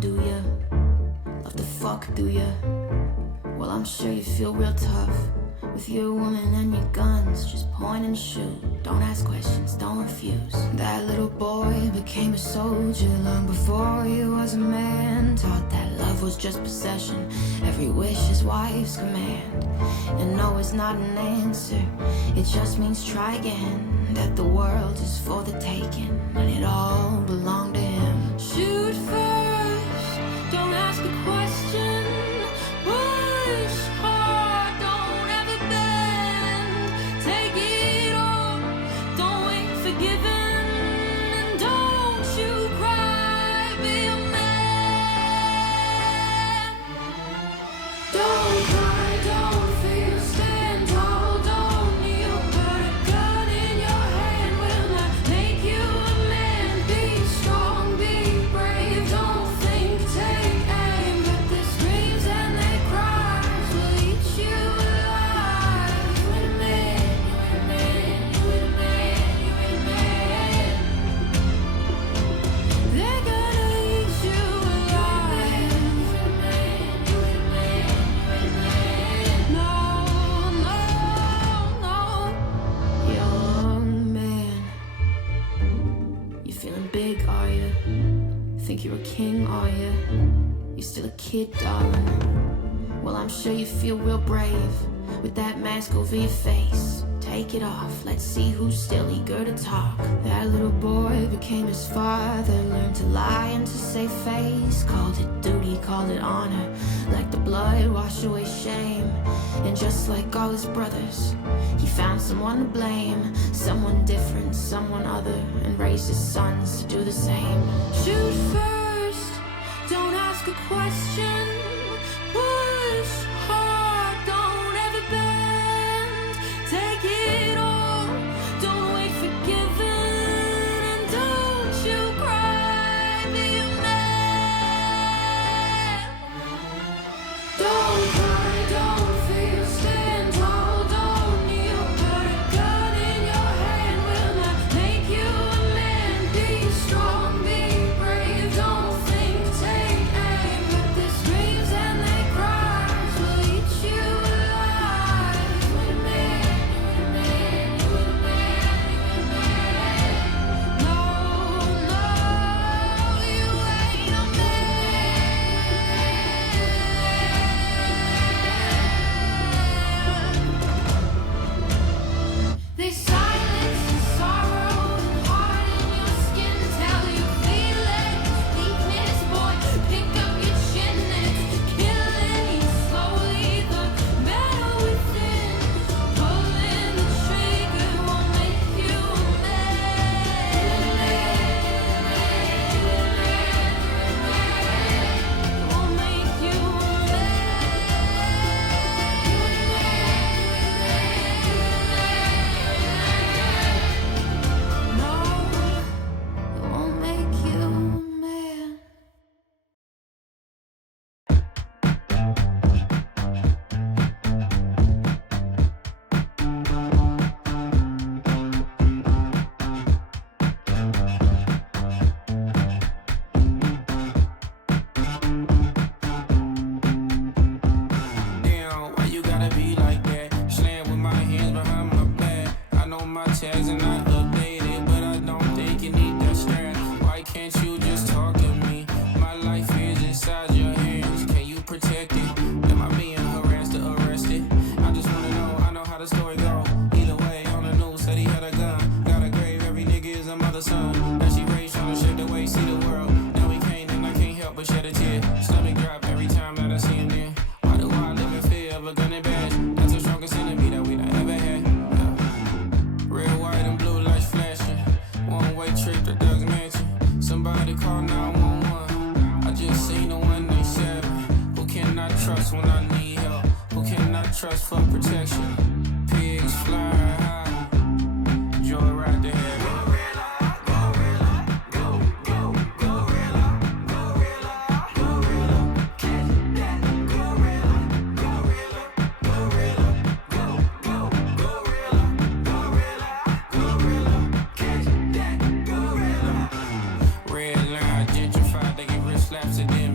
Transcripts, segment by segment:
do ya? Love to fuck, do ya? Well, I'm sure you feel real tough with your woman and your guns. Just point and shoot. Don't ask questions, don't refuse. That little boy became a soldier long before he was a man. Taught that love was just possession, every wish his wife's command. And no is not an answer, it just means try again. That the world is for the taking, and it all belonged to him. Shoot first, don't ask a question. Push hard, don't ever bend. Take it all, don't wait forgiven. And don't you cry, be a man. Don't cry, don't feel, stand tall, don't kneel. Put a gun in your hand, will not make you a man. Be strong, be brave, don't think, take aim. But the screams and the cries will eat you alive. You ain't a man, you ain't a man, you ain't a man, you ain't a man. They're gonna eat you alive. You ain't a man, you ain't a man, you ain't a man. No, no, no. Young man, you feeling big, are you? Think you're a king, are you? You still a kid, darling. Well, I'm sure you feel real brave with that mask over your face. Take it off, let's see who's still eager to talk. That little boy became his father, learned to lie and to save face. Called it duty, called it honor, like the blood washed away shame. And just like all his brothers, he found someone to blame, someone different, someone other, and raised his sons to do the same. Shoot first, don't ask a question. Push hard, don't ever bend. Take it all, don't wait forgiven. And don't you cry, be a man. Don't cry, don't feel, stand tall, don't kneel. Put a gun in your hand, will not make you a man. Be strong, be brave, don't think, take aim. But the screams and the cries will eat you alive. You ain't a man, you ain't a man, you ain't a man, you ain't a man. No, no, you ain't a man. They silence the sorrow and heart in your skin. Tell you feel it, weakness, boy. Pick up your chin and it's killing you slowly. The battle within, pulling the trigger won't make you a man. Won't make you a man. No, it won't make you a man. Damn, why you gotta be like that? Slam with my hands behind my back. I know my tags are not updated, but I don't think you need that strap. Why can't you just talk to me? My life is inside your hands. Can you protect it? Am I being harassed or arrested? I just wanna know, I know how the story go. Either way, on the news said he had a gun. Got a grave, every nigga is a mother's son. Now she raised trying to shake the way, see the world. Now we can't, and I can't help but shed a tear. Stomach drop every time that I see him there. Why do I live in fear of a gun and badge? That's the strongest enemy that we done ever had. Yeah. Red, white, and blue lights flashing. One-way trip to Doug's mansion. Somebody call 911. I just seen a 187. Who can I trust when I need help? Who can I trust for protection? Pigs flying high. Joyride to heaven. Red line, gentrified, they give wrist slaps to them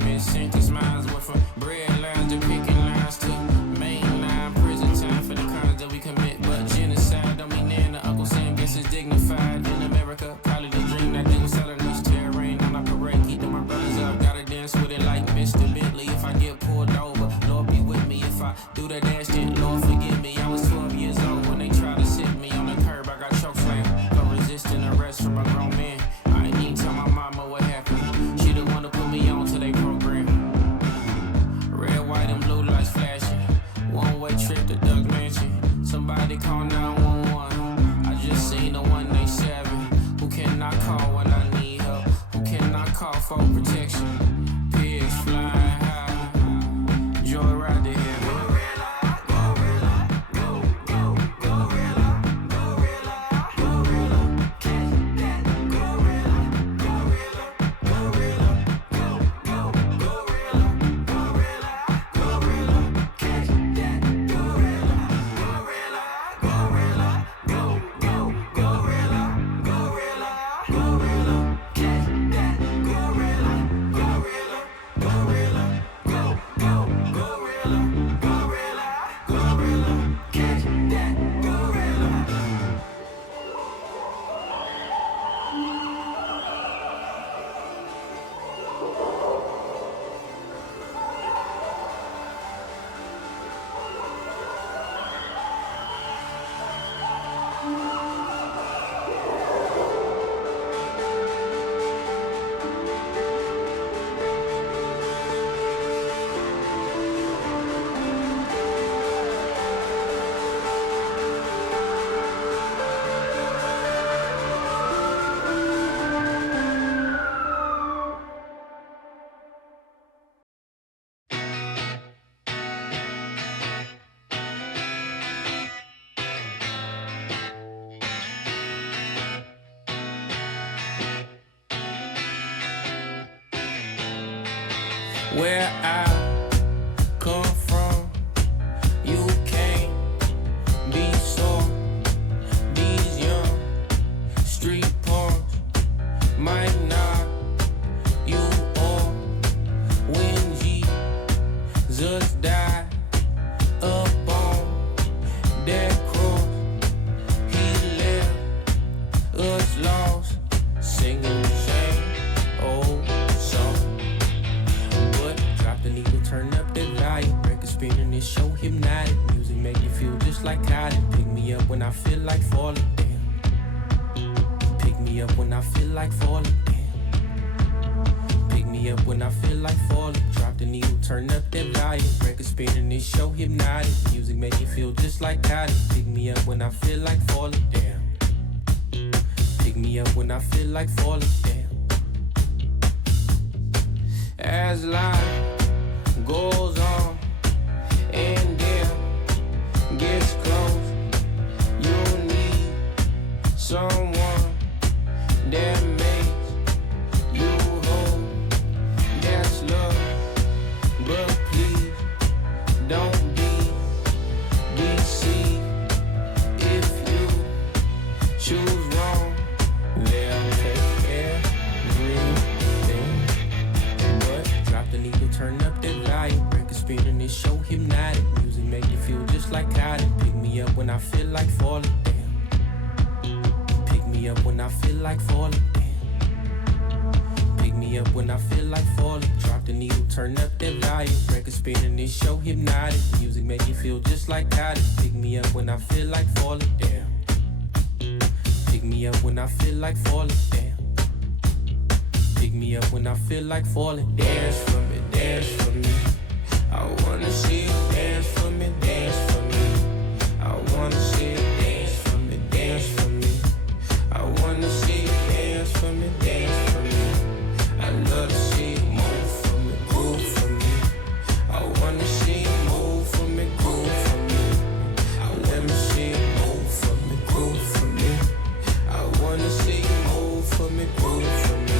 Where I come from, you can't be sore. These young street punks might knock you off when Jesus died up on that cross. He left us lost, singing the same old song. But drop the needle, turn up the volume, record spinning, this show hypnotic. Music make you feel just like cotton. Pick me up when I feel like falling down. Pick me up when I feel like falling down. Pick me up when I feel like falling. Drop the needle, turn up that volume, record spinning, this show hypnotic. Music make you feel just like cotton. Pick me up when I feel like falling down. Pick me up when I feel like falling down. As life goes on and death gets close, you'll need someone that makes you whole. That's love, but please don't be deceived. If you choose wrong, they'll take everything. But drop the needle, turn up that volume, record spinning, this show hypnotic. Music make you feel just like cotton. Pick me up when I feel like falling down. Pick me up when I feel like falling down. Pick me up when I feel like falling. Drop the needle, turn up that volume, record spinning, this show hypnotic. Music make you feel just like cotton. Pick me up when I feel like falling down. Pick me up when I feel like falling down. Pick me up when I feel like falling. Dance for me, dance for me. I wanna see you dance for me, dance for me. I wanna see you dance for me, dance for me. I wanna see you dance for me, dance for me. I love to see you move for me, groove for me. I wanna see you move for me, groove for me. I wanna see you move for me, groove for me. I wanna see you move for me, groove for me.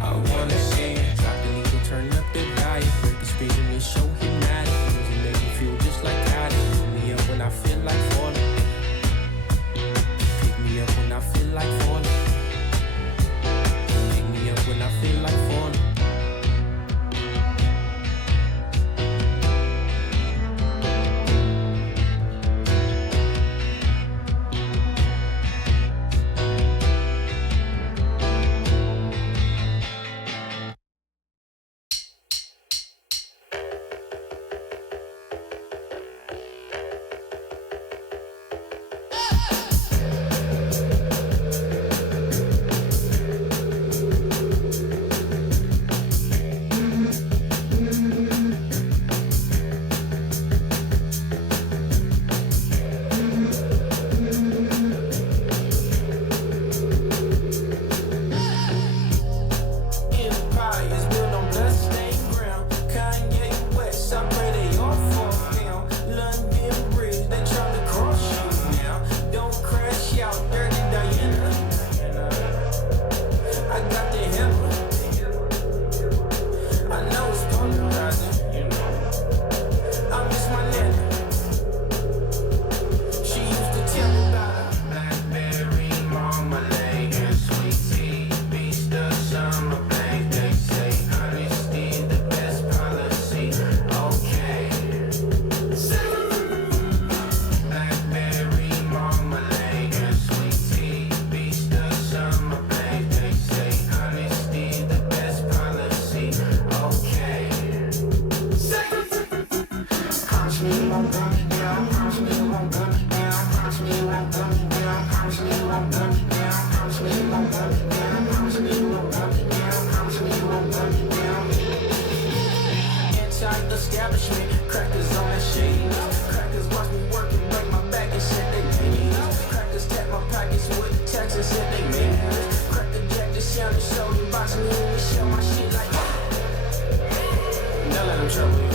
I wanna see you drop the needle, turn up the volume, break the speed in this show hypnotic. Music make you feel just like cotton. Pick me up when I feel like falling. Pick me up when I feel like falling. Pick me up when I feel like falling. Establishment, crackers on that shade. Crackers watch me work and break my back and said they made it. Crackers tap my pockets with tax and said they made it. Cracker jack the sound and show you box me and show my shit like. Don't let them trouble you.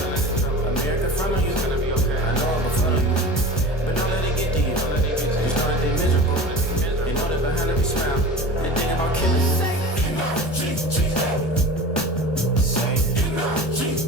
America front on you, gonna be okay. I know I'm in front of you, but don't let it get to you. Don't let it get to you. Just know that they miserable. They know that behind every smile, they think about killing. Say, you know, G, G, say, you know, G.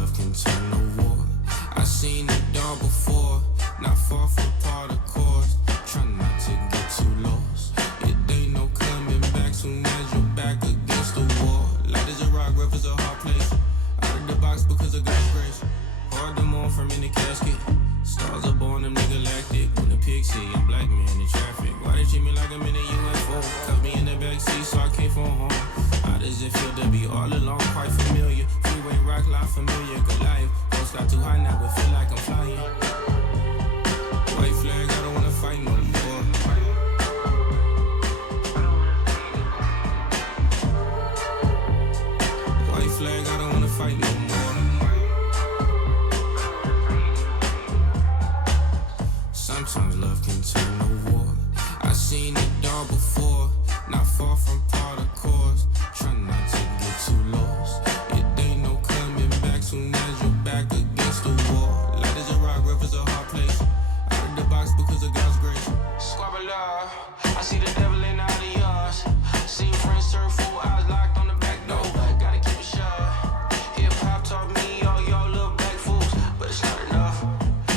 love can turn to war. I seen it all before, not far from part of course. Try not to get too lost. It ain't no coming back soon as you're back against the wall. Light as a rock, rough as a hard place. Out of the box because of God's grace. Hard to mourn from in the casket. Stars are born, them nigga galactic. When the pig see a black man in traffic. Why they treat me like I'm in a UFO? Cut me in the backseat so I can't phone home. How does it feel to be all alone? Quite familiar. Freeway rock, lot familiar. Goliath. Post got too high now, but feel like I'm flying. White flag, I don't wanna fight no more. White flag, I don't wanna fight no more. Sometimes love can turn to war. I seen it all before, not far from part of course. Try not to get too lost. It ain't no coming back soon as you're back against the wall. Light as a rock, rough as a hard place. Out of the box because of God's grace. Squabble, I see the devil in all of yours. Seen friends serve full eyes locked on the back door. Gotta keep it shut. Hip hop taught me all y'all little black fools, but it's not enough.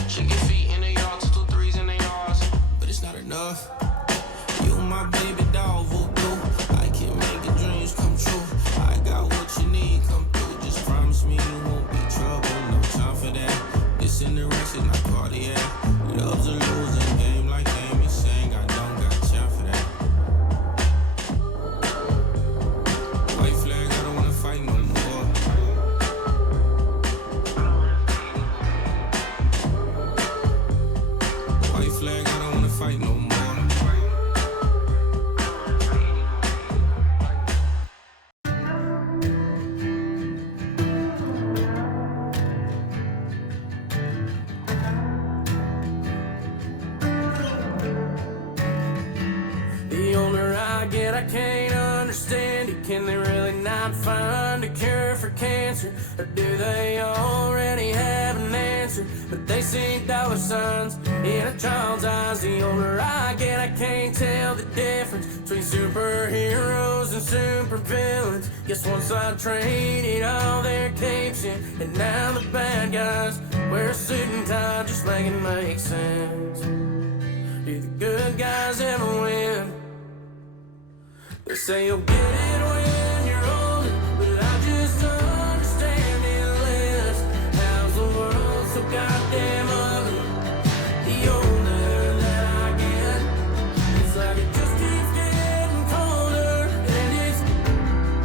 Chicken feet in the yard, 2 3s in the yards, but it's not enough. You my baby dog, voodoo. I can make your dreams come true. I got what you need, come through. Just promise me you won't be trouble. No time for that. This in the rest is not party at. Love's a losing game like Amy sang. I don't got time for that. White flag, I don't wanna fight no more. White flag, I don't wanna fight no more. The older I get, I can't understand it. Can they really not find a cure for cancer? Or do they already have an answer? But they see dollar signs in a child's eyes. The older I get, I can't tell the difference between superheroes and supervillains. Guess once I traded all their capes in, and now the bad guys wear a suit and tie just like it makes sense. Do the good guys ever win? They say you'll get it when you're older, but I just don't understand it less. How's the world so goddamn ugly? The older that I get, it's like it just keeps getting colder, and it's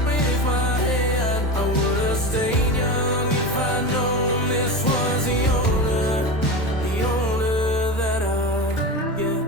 with my head. I would've stayed young if I'd known this was the older that I get.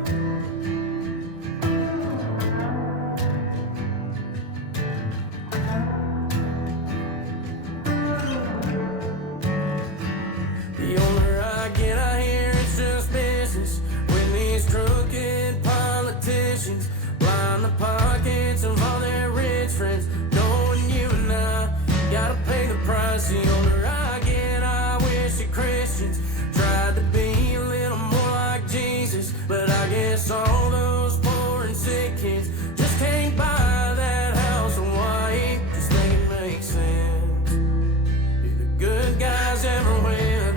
The older I get, I hear it's just business. When these crooked politicians line the pockets of all their rich friends, knowing you and I gotta pay the price. The older I get, I wish that Christians tried to be a little more like Jesus. But I guess all those poor and sick kids just can't buy that house of white. Just think it makes sense. Do the good guys ever win?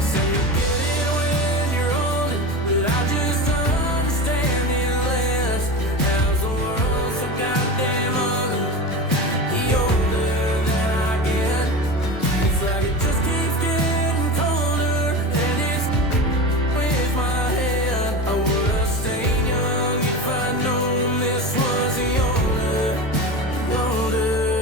Say you get it when you're older, but I just don't understand it less. How's the world so goddamn ugly? The older that I get, it's like it just keeps getting colder, and it's with my head. I would've stayed young if I'd known this was the older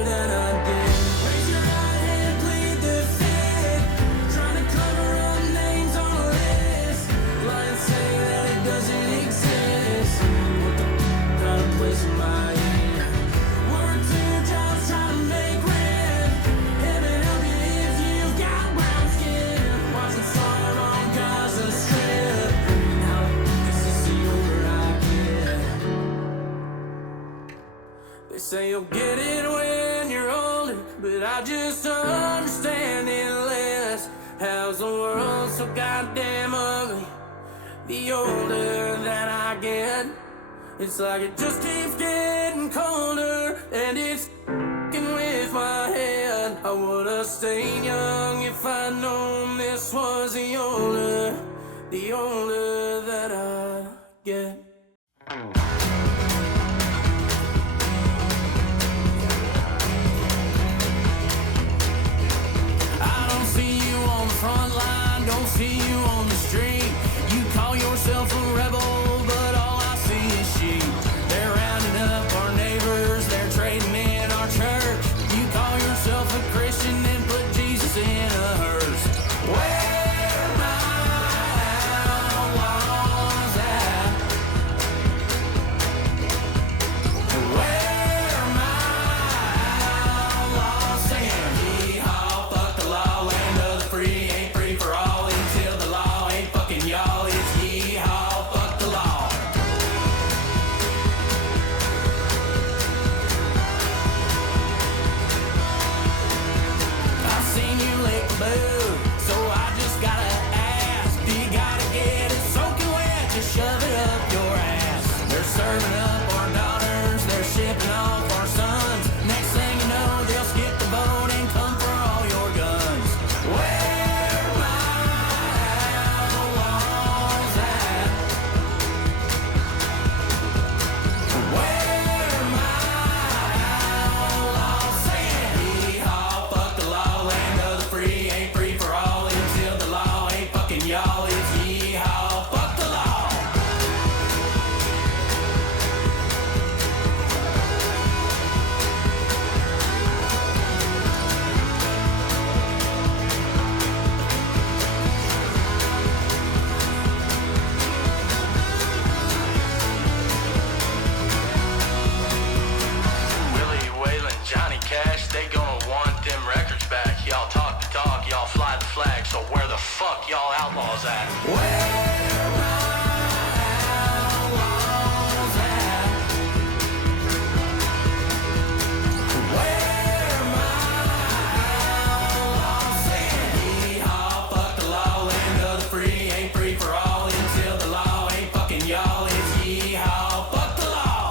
that I get. Raise your right hand, plead the fifth. Trying to cover up names on a list. Lying, say that it doesn't exist. What the got a place in my head? Work 2 jobs trying to make rent. Heaven help you if you've got brown skin. Watching Storm on Gaza Strip. Now this is the older I get. They say you'll get it when you're older, but I just don't understand it less. How's the world so goddamn ugly? The older that I get, it's like it just keeps getting colder, and it's f***ing with my head. I would've stayed young if I'd known this was the older that I'd get. I don't see you on the front line, don't see you on the street. You call yourself a rebel, but all I see is sheep. They're rounding up our neighbors, they're trading in our church. You call yourself a Christian and put Jesus in a hearse. Where my outlaws at? Where my outlaws saying, yee-haw, fuck the law, land of the free ain't free for all until the law ain't fucking y'all. It's yee-haw, fuck the law. I've seen you lick the boot, so I just gotta ask, do you gotta get it soaking wet, just shove it up your ass? They're serving up our daughters, they're shipping off our sons. Next thing you know, they'll skip the boat and come for all your guns. Where my outlaws at? Where my outlaws saying, yee-haw, fuck the law, land of the free ain't free for all until the law ain't fucking y'all. It's yee-haw, fuck the law. Willie Whalen, Johnny Cash, they gonna want them records back. Y'all talk the talk, y'all fly the flag, so where the fuck y'all outlaws at? Where my outlaws at? Where my outlaws saying, yee-haw, fuck the law, land of the free ain't free for all until the law ain't fucking y'all. It's yee-haw, fuck the law.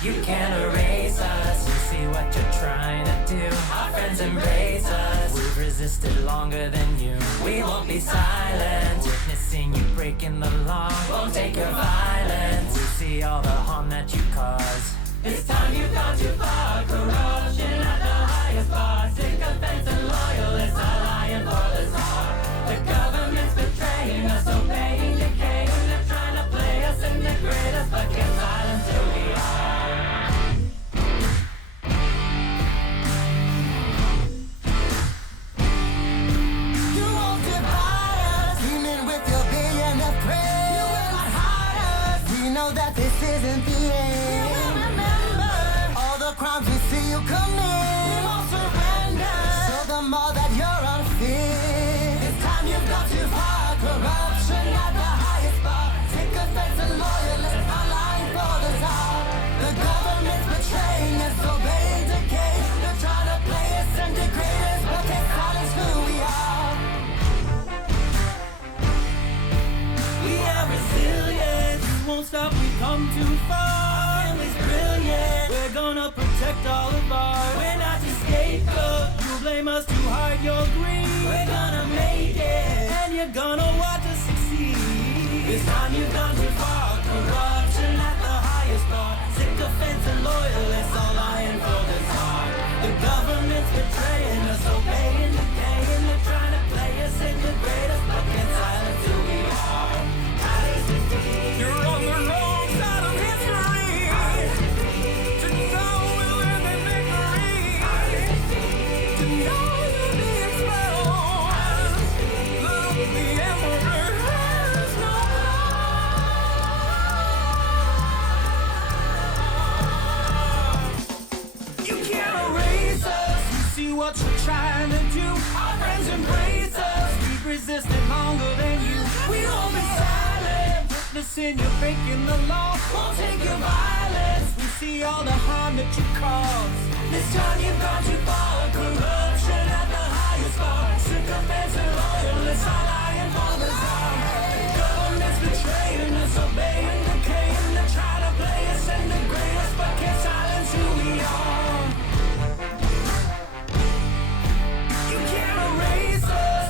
You can't erase us, you see what you're trying to do. Our friends embrace us, we've resisted longer than you. We won't be silent, witnessing you breaking the law. Won't take your violence, we see all the harm that you cause. This time you've gone too far, corruption at the highest bar. Sycophants and loyalists are lying for the czar. The government's betraying us, obeying decay. They're trying to play us and degrade us, but kept silent till we are. You won't divide us, scheming with your billionaire friends. You will not hide us. We know that this isn't the end. You will remember all the crimes we see you commit. We won't surrender. Show them all that you're unfit. This time you've gone too far. Corruption at the highest bar. Sycophants and loyalists are lying for the czar. The government's betraying us, obeying decay. They're trying to play us and degrade us, but they silence who we are. We are resilient, we won't stop, we come too far. Family's brilliant, we're gonna protect all of ours. We're not your scapegoat, you blame us to hide your greed. We're gonna make it, and you're gonna watch us succeed. This time you've gone too far, corruption at the highest bar. Sycophants and loyalists all lying for the czar. The government's betraying us, obeying decaying. They're trying to play us and degrade us, but can't silence who we are. You're on the wrong side of history. To know we'll win the victory. To know you'll be exposed. Look, the emperor has no law. You can't erase us. You see what you're trying to do. Our friends embrace us. We've resisted longer than you. We won't be silent. Witnessing you breaking the law. Won't take your violence. We see all the harm that you cause. This time you've gone too far. Corruption at the highest bar. Sycophants and loyalists are lying for the czar. The government's betraying us, obeying, decaying. They're trying to play us and degrade us, but can't silence who we are. You can't erase us.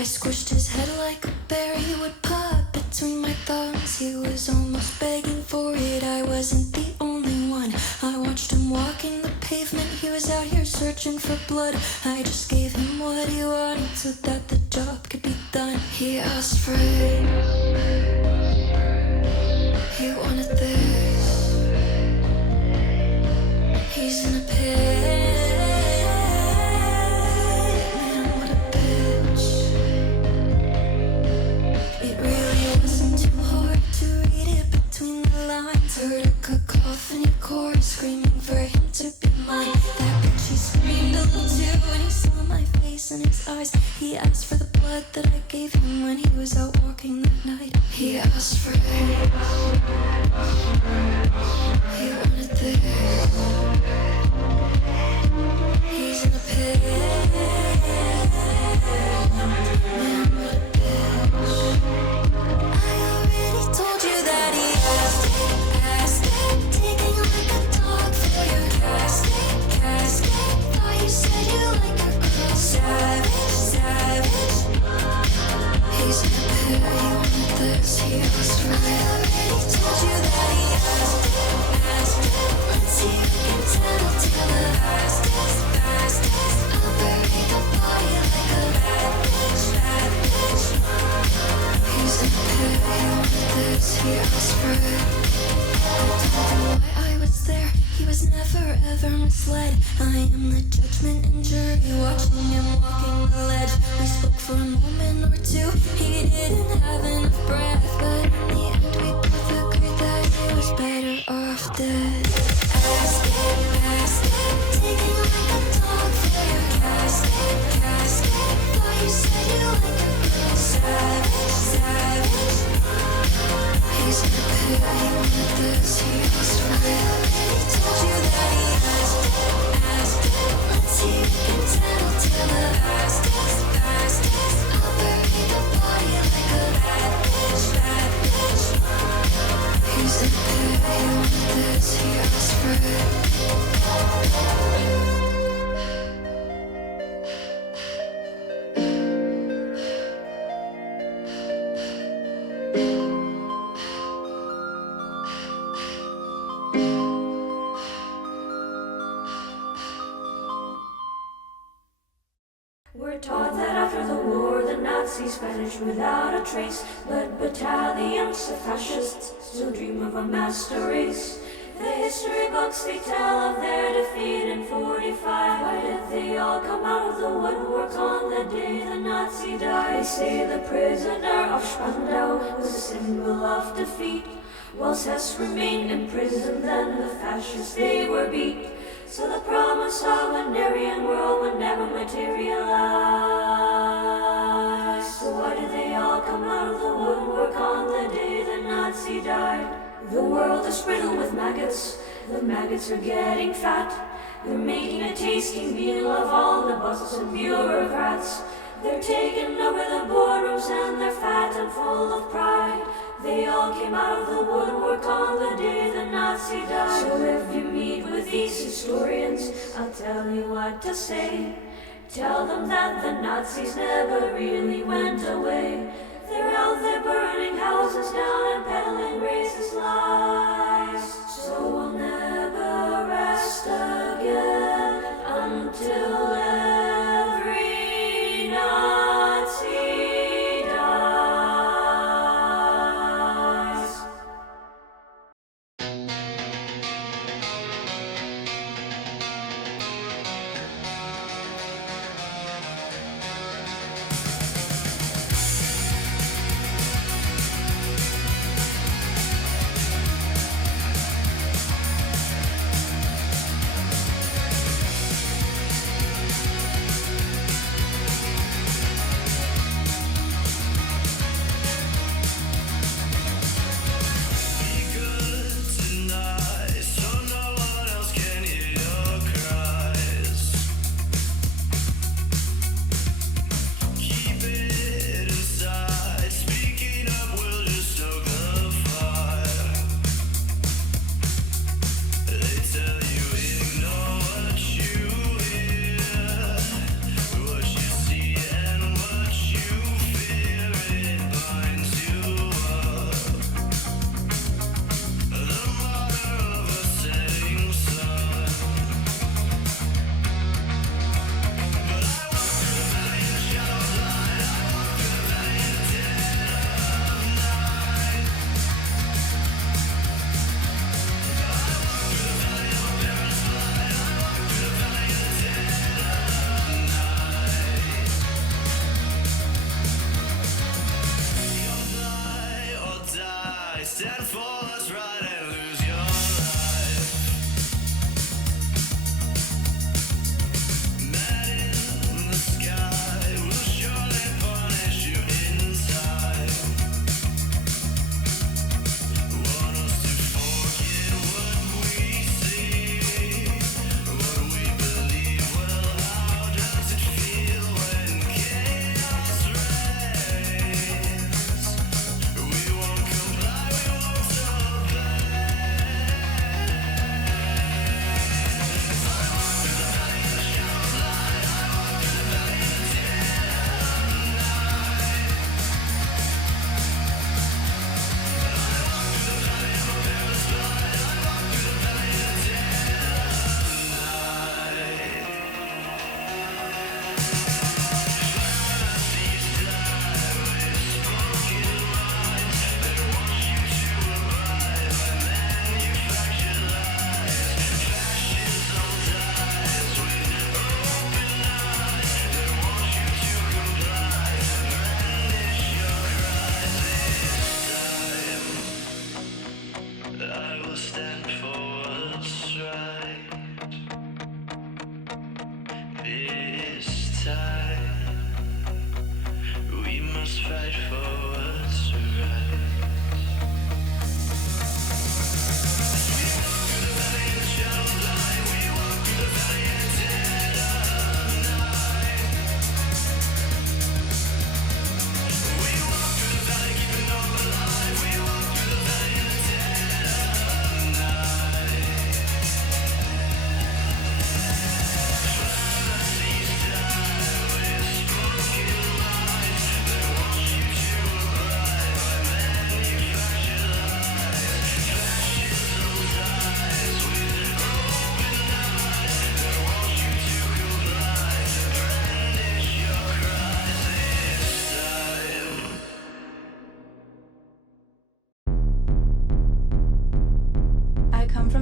I squished his head like a berry would pop between my thumbs. He was almost begging for it, I wasn't the only one. I watched him walking the pavement, he was out here searching for blood. I just gave him what he wanted so that the job could be done. He asked for it, he wanted this. He's in a pit. He asked for the blood that I gave him when he was out walking that night. He asked for it. He wanted this. He's in a pit. Man, what a bitch. I already told you that he asked it, taking like a dog for your casket. Thought you said you like a girl, savage. He's in a pit, he wanted this, he asked for it. I already told you that he asked it. Let's see if you can tell the fastest. I'll bury the body like a bad bitch. He's in a pit, he wanted this, he asked for it. I told him why I was there, he was never ever misled. I am the judgment and jury, watching him walking the ledge. We spoke for a moment or two, he didn't have enough breath, but in the end we both agreed that he was better off dead. Ask it, taking like a dog for your casket. Thought you said you like a girl, savage. He's in a pit, he wanted this, he asked for it. I already told you that he asked it. Let's see if you can tell the fastest. I'll bury the body like a bad bitch. He's in a pit, he wanted this, he asked for it. We're taught that after the war, the Nazis vanished without a trace. But battalions of fascists still dream of a master race. The history books, they tell of their defeat in 45. Why did they all come out of the woodwork on the day the Nazi died? They say the prisoner of Spandau was a symbol of defeat. While Hess remained in prison, then the fascists, they were beat. So the promise of an Aryan world would never materialize. So why did they all come out of the woodwork on the day the Nazi died? The world is riddled with maggots. The maggots are getting fat. They're making a tasty meal of all the bosses and bureaucrats. They're taking over the boardrooms and they're fat and full of pride. They all came out of the woodwork on the day the Nazi died. So if you meet with these historians, I'll tell you what to say. Tell them that the Nazis never really went away. They're out there burning houses down and peddling racist lies. So we'll never rest again until every Nazi dies.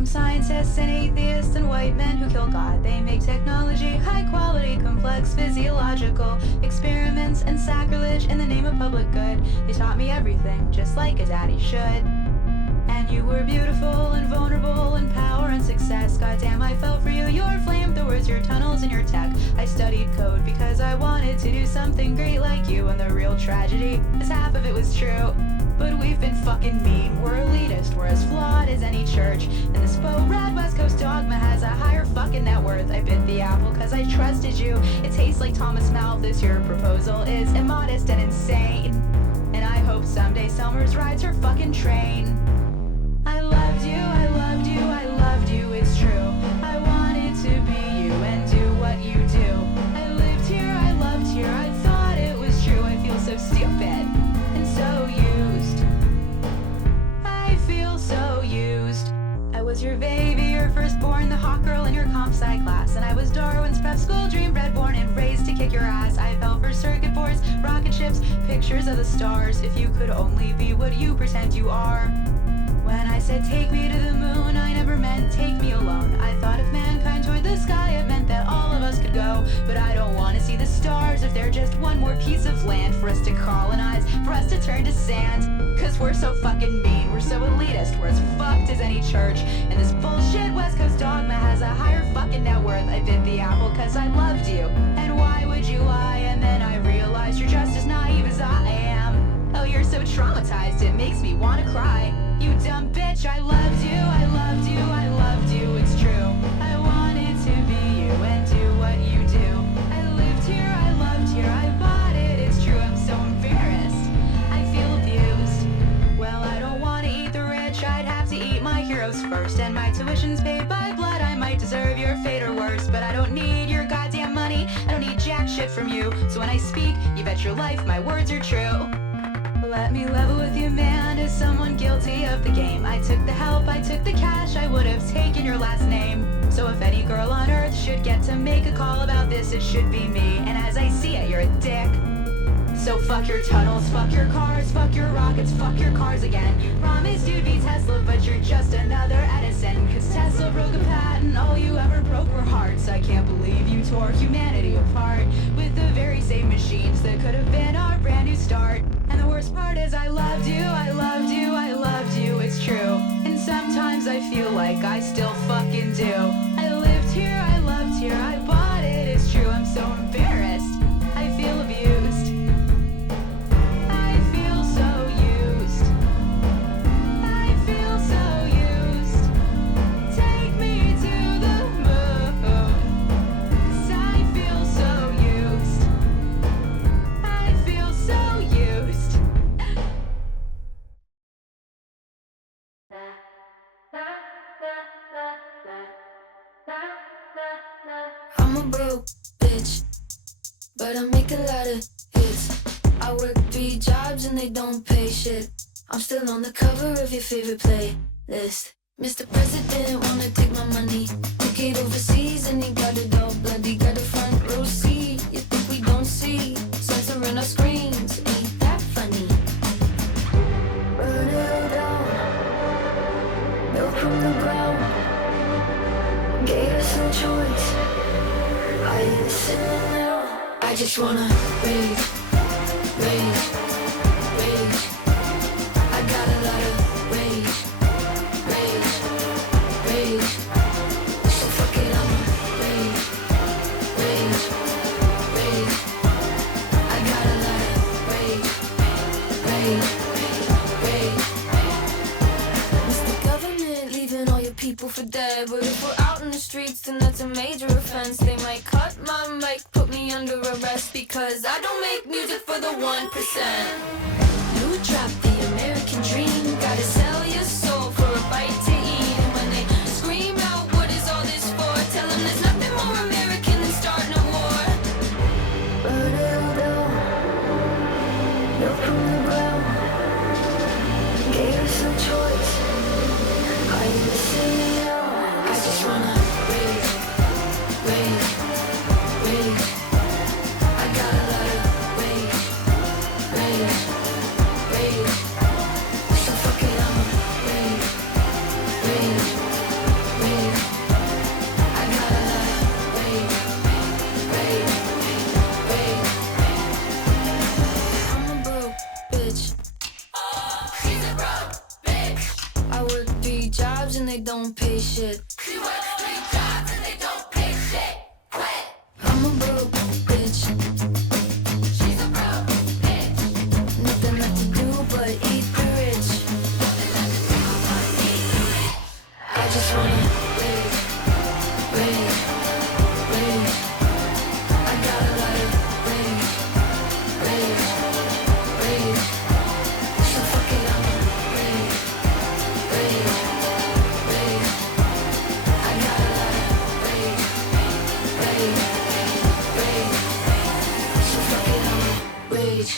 Scientists and atheists and white men who kill God. They make technology high quality, complex, physiological experiments and sacrilege in the name of public good. They taught me everything, just like a daddy should. And you were beautiful and vulnerable in power and success. Goddamn, I fell for you. Your flamethrowers, your tunnels, and your tech. I studied code because I wanted to do something great like you. And the real tragedy is half of it was true. But we've been fucking mean. We're elitist. We're as flawed as any church. And this faux red West Coast dogma has a higher fucking net worth. I bit the apple cause I trusted you. It tastes like Thomas Malthus. Your proposal is immodest and insane. And I hope someday Summers rides her fucking train. I loved you, I loved you, I loved you, it's true. I wanted to be you and do what you do. I lived here, I loved here, I thought it was true. I feel so stupid and so used. I feel so used. I was your baby, your firstborn, the hot girl in your comp sci class. And I was Darwin's prep school dream, bred, born, and raised to kick your ass. I fell for circuit boards, rocket ships, pictures of the stars. If you could only be what you pretend you are. When I said take me to the moon, I never meant take me alone. I thought if mankind toured the sky, it meant that all of us could go. But I don't want to see the stars if they're just one more piece of land for us to colonize, for us to turn to sand. Cause we're so fucking mean, we're so elitist, we're as fucked as any church. And this bullshit West Coast dogma has a higher fucking net worth. I bit the apple cause I loved you. And why would you lie? And then I realized you're just as naive as I am. Oh, you're so traumatized, it makes me wanna cry. You dumb bitch, I loved you, I loved you, I loved you, it's true. I wanted to be you and do what you do. I lived here, I loved here, I bought it, it's true, I'm so embarrassed. I feel abused. Well, I don't want to eat the rich, I'd have to eat my heroes first. And my tuition's paid by blood, I might deserve your fate or worse. But I don't need your goddamn money, I don't need jack shit from you. So when I speak, you bet your life my words are true. Let me level with you, man, as someone guilty of the game. I took the help, I took the cash, I would have taken your last name. So if any girl on earth should get to make a call about this, it should be me. And as I see it, you're a dick. So fuck your tunnels, fuck your cars, fuck your rockets, fuck your cars again. You promised you'd be Tesla, but you're just another Edison. Cause Tesla broke a patent, all you ever broke were hearts. I can't believe you tore humanity apart with the very same machines that could have been our brand new start. And the worst part is I loved you, I loved you, I loved you, it's true. And sometimes I feel like I still fucking do. I lived here, I loved here, I bought it, it's true, I'm so embarrassed. I feel abused. I feel so used. I feel so used. Take me to the moon. 'Cause I feel so used. I feel so used. I'm a broke bitch, but I make a lot of hits. I work 3 jobs and they don't pay shit. I'm still on the cover of your favorite playlist. Mr. President wanna take my money, ticket overseas, and he got it all bloody. Got a front row seat, you think we don't see? Censoring our screens, ain't that funny? Burn it down, built from the ground. Gave us no choice. I ain't sitting now. I just wanna rage, rage, rage. I got a lot of rage, rage, rage. So fuck it, I'ma rage, rage, rage. streets, then that's a major offense. They might cut my mic, put me under arrest, because I don't make music for the 1%. You trapped the American dream, gotta sell your soul for a bite to eat. And when they scream out, what is all this for? Tell them there's nothing more American than starting a war. But it'll do. Milk from the ground gave us a choice. Are you listening now? I just wanna rage, rage, rage. I got a lot of rage, rage, rage. So fuck it, I'ma rage, rage, rage. I got a lot of rage, rage, rage. I'm a broke bitch. She's a broke bitch. I work 3 jobs and they don't pay shit. She works 3 jobs and they don't pay shit. Quit. I'm a broke bitch. She's a broke bitch. Nothing left to do but eat the rich. Nothing left to do but eat the rich. I just wanna rage, rage, rage. I got a lot of rage, rage, rage. So fuck it, I'ma rage, rage, rage. I got a lot of rage, rage, rage. So fuck it, I'ma rage.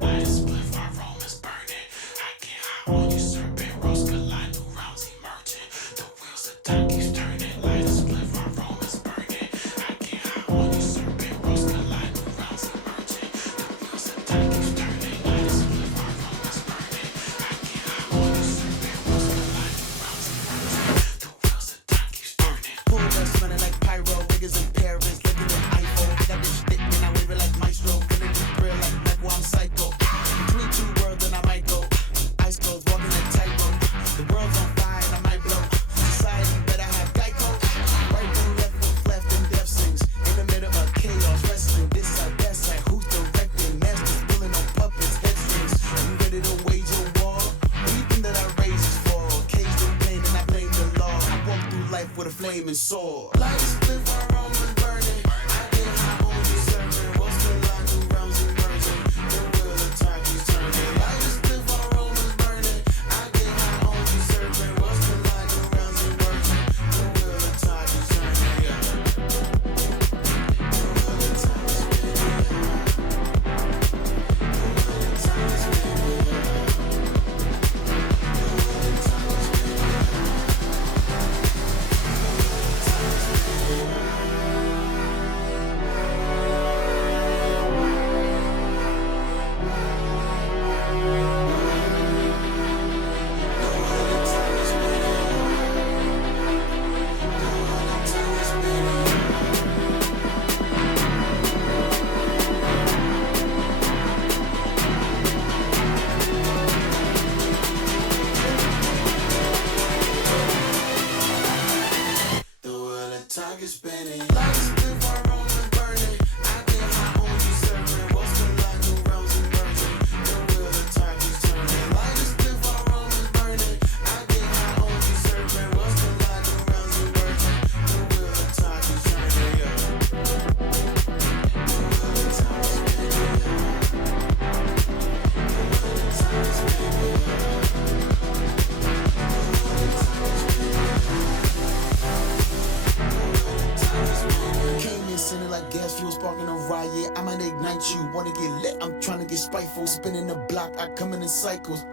Light a spliff, our room is burning. I get high on you, serpent rose, collide, new rounds emerging. The wheels of time keeps turning. Light a spliff, our room is burning. I get high on you, serpent rose, collide, new rounds emerging. The wheels of time keeps turning. Light a spliff, our room is burning. I get high on you, serpent rose, collide, new rounds emerging. The wheels of time keeps turning. Pool bus running like pyro, niggas in Paris, looking at iPhone. Got this shit and I wave it like maestro, feeling the thrill like I'm psycho. Between 2 worlds and I might go. Ice clothes, walking like tightrope. The world's on fire and I might blow. Society better have Geico. Right wing, left and death sings. In the middle of chaos, wrestling this side, that side. Who's directing? Masters pulling on puppets, headstrings. You ready to wage a war? Anything that I raise is for. Caged in pain and I blame the law. I walk through life with a flaming sword. Light is split, our room is burning. I get high on you, serving. What's the line? New realms emerging. The wheel of time keeps turning. Light is split, our room is burning. I get high on you, serving. What's the line? New realms emerging. The wheel of time keeps turning. Yeah. The wheel of time is spinning. The wheel of time is spinning. The wheel of time is spinning. Lights split, our room is burning. I get high on you, serving. What's the line? New realms emerging. The wheel of time keeps turning. Lights split, our room is burning. I get high on you, serving. What's the line? New realms emerging. The wheel of time keeps turning. Yeah. The wheel of time is spinning. The wheel of time is spinning. Came in sending like gas fuel, sparking a riot. I might ignite you, wanna get lit. I'm trying to get spiteful, spinning the block. I come in cycles.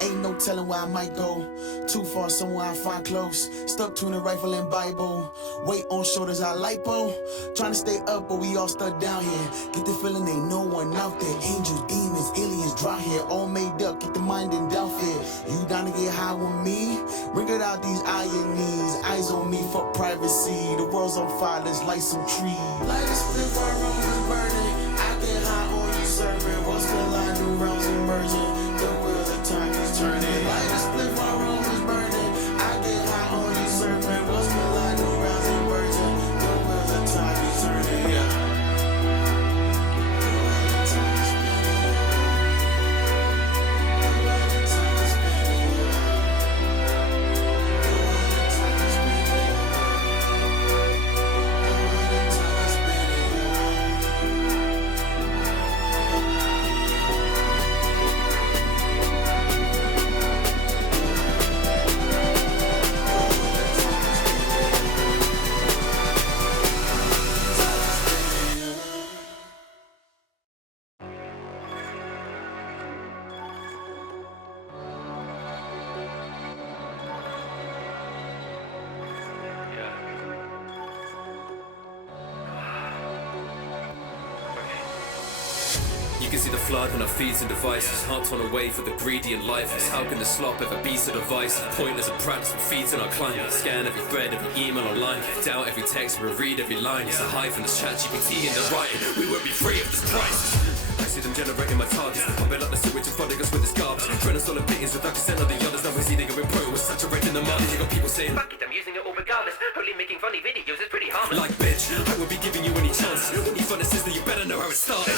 Ain't no telling where I might go. Too far, somewhere I find close. Stuck between a rifle and Bible. Weight on shoulders, I lipo. Trying to stay up, but we all stuck down here. Get the feeling ain't no one out there. Angels, demons, aliens, dry here. All made up, get the mind in doubt fear. You down to get high with me? Bring it out these ironies. Eyes on me for privacy. The world's on fire, let's light some trees. Light a split, our room is burning. I get high on you, serving. What's the line? New realms emerging. The wheel of time keeps turning. Light a split, our room is burning. I get high on you, serving. What's the line? New realms emerging. The wheel of time can see the flood when I feeds and devices. Hearts on a way for the greedy and lifeless. How can the slop ever be so divisive? Pointless and practice what feeds in our climate. Scan every thread, every email online. Doubt every text, but read every line. It's a high from this chat GPT in the writing. We won't be free of this crisis. I see them generating my targets. I build up the sewage and flooding us with this garbage. Friend us all in beatings with 30% of the others. Now we're eating a pro, we're saturating the market. You got people saying, fuck it, I'm using it all regardless. Only making funny videos, it's pretty harmless. Like bitch, I won't be giving you any chances. When you find a sister, you better know how it started.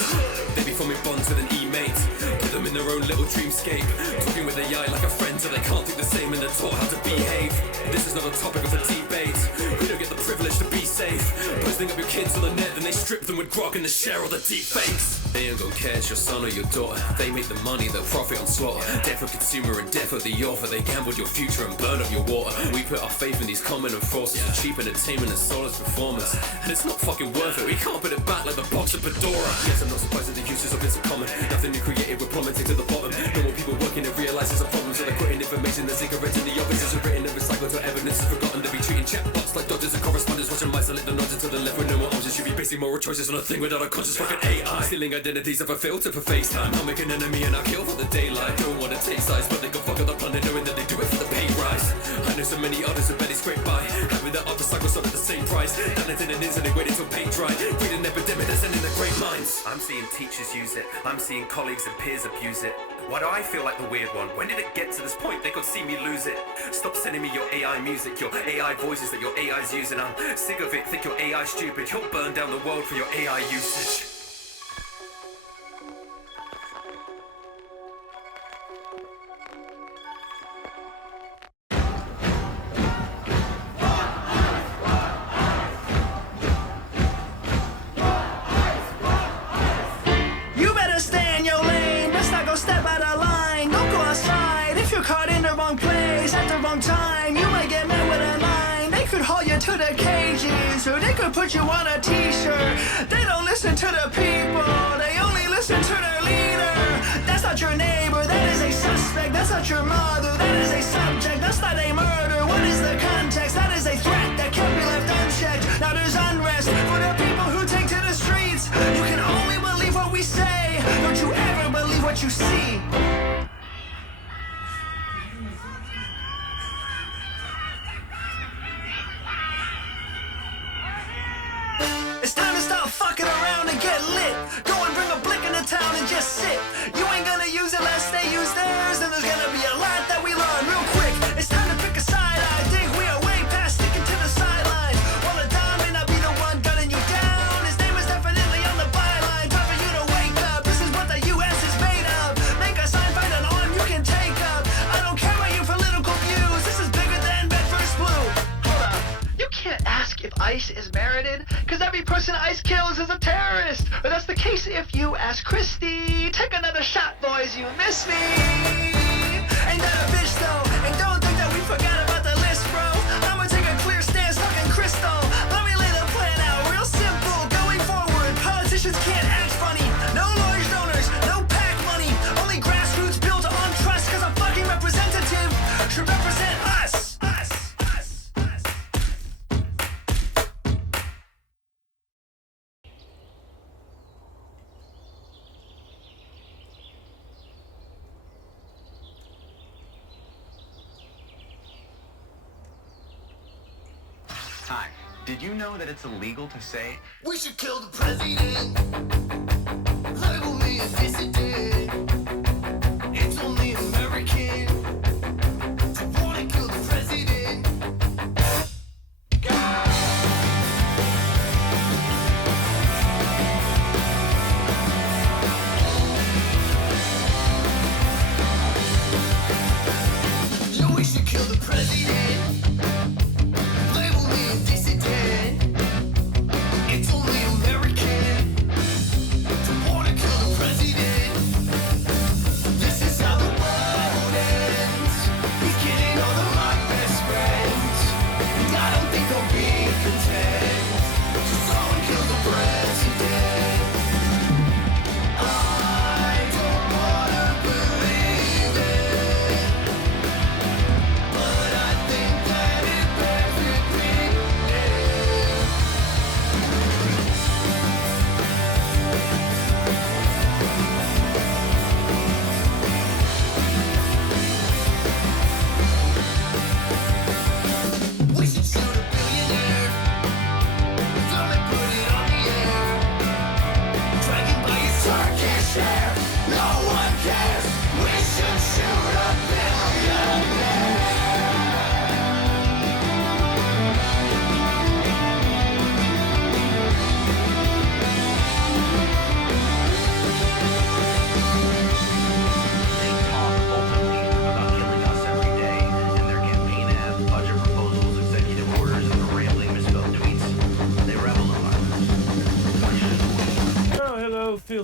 They be forming bonds with an e-mate. Put them in their own little dreamscape. Talking with AI like a friend so they can't think the same and they're taught how to behave. This is not a topic of a debate. We don't get the privilege to be safe. Posting up your kids on the net, then they strip them with grog and they share all the deep fakes. They ain't gonna care, it's your son or your daughter. They make the money, they'll profit on slaughter. Death for consumer and death for the author. They gambled your future and burned up your water. We put our faith in these common enforcers for cheap entertainment and soulless performance. And it's not fucking worth it, we can't put it back like the box of Pandora. Yes, I'm not surprised that the uses of it's a common. Nothing new created, we're plummeting to the bottom. No more people working and realize there's a problem. So they're putting information, the cigarettes in the offices are written and recycled till evidence is forgotten. To be treating chatbots like doctors and correspondents. Watching mice and let them nod to the left with no more options. Should be basing moral choices on a thing without a conscious fucking AI. Stealing identities of a filter for FaceTime. I'll make an enemy and I'll kill for the daylight. Don't wanna take sides, but they can fuck up the planet knowing that they do it for the pay rise. I know so many others who barely scrape by. Having that other cycle sold at the same price. Talented and instant, they waited till paint dry. Breed an epidemic that's ending their great minds. I'm seeing teachers use it. I'm seeing colleagues and peers abuse it. Why do I feel like the weird one? When did it get to this point they could see me lose it? Stop sending me your AI music, your AI voices that your AI's using. I'm sick of it, think your AI stupid. You'll burn down the world for your AI usage. Time, you might get met with a line. They could haul you to the cages, or they could put you on a t-shirt. They don't listen to the people, they only listen to their leader. That's not your neighbor, that is a suspect. That's not your mother, that is a subject. That's not a murder, what is the context? That is a threat that can't be left unchecked. Now there's unrest for the people who take to the streets. You can only believe what we say, don't you ever believe what you see. It's time to stop fucking around and get lit. Go and bring a blick into town and just sit. You ain't gonna use it unless they use theirs. And there's gonna be a lot that we learn real quick. It's time to pick a side. I think we are way past sticking to the sidelines. While the Don may not be the one gunning you down, his name is definitely on the byline. Time for you to wake up. This is what the U.S. is made of. Make a sign, find an arm you can take up. I don't care about your political views. This is bigger than Bedford's Blue. Hold up. You can't ask if ICE is merited, because every person ICE kills is a terrorist. But that's the case if you ask Christie. Take another shot, boys, you miss me. Ain't that a bitch, though? And don't think that we forgot about the list, bro. I'ma take a clear stance, talking crystal. Let me lay the plan out, real simple. Going forward, politicians can't act funny. No large donors, no PAC money. Only grassroots built on trust, because a fucking representative should represent us. Hi. Did you know that it's illegal to say, We should kill the president. Label me a dissident. It's only American to wanna kill the president. Yo, we should kill the president. Label me a dissident. It's only American to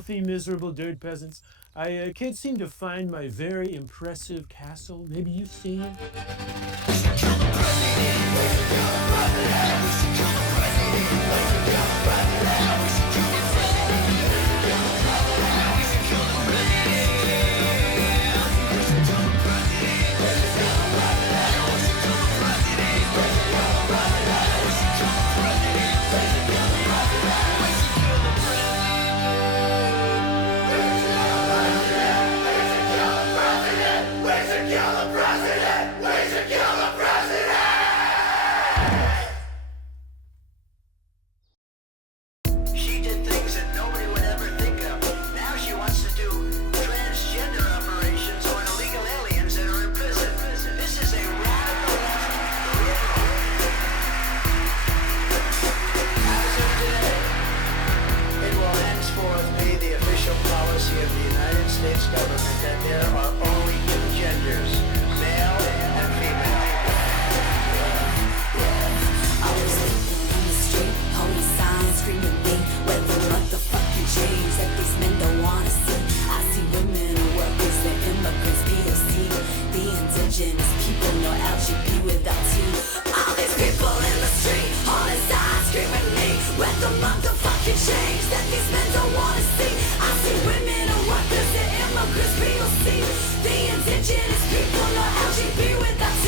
filthy, miserable dirt peasants. I can't seem to find my very impressive castle. Maybe you've seen it? She did things that nobody would ever think of. Now she wants to do transgender operations on illegal aliens that are in prison. This is a radical left. As of today, it will henceforth be the official policy of the United States government that there are only two genders, male and female. I was sleeping in the street, holy signs screaming me with the motherfucking change that these men don't wanna see. I see women who workers, the immigrants, POC, the indigenous people, no LGBT without T. All these people in the street, holy signs screaming me with the motherfucking change that these men don't wanna see. I see women who workers, the immigrants, POC, the indigenous people, no LGBT without T.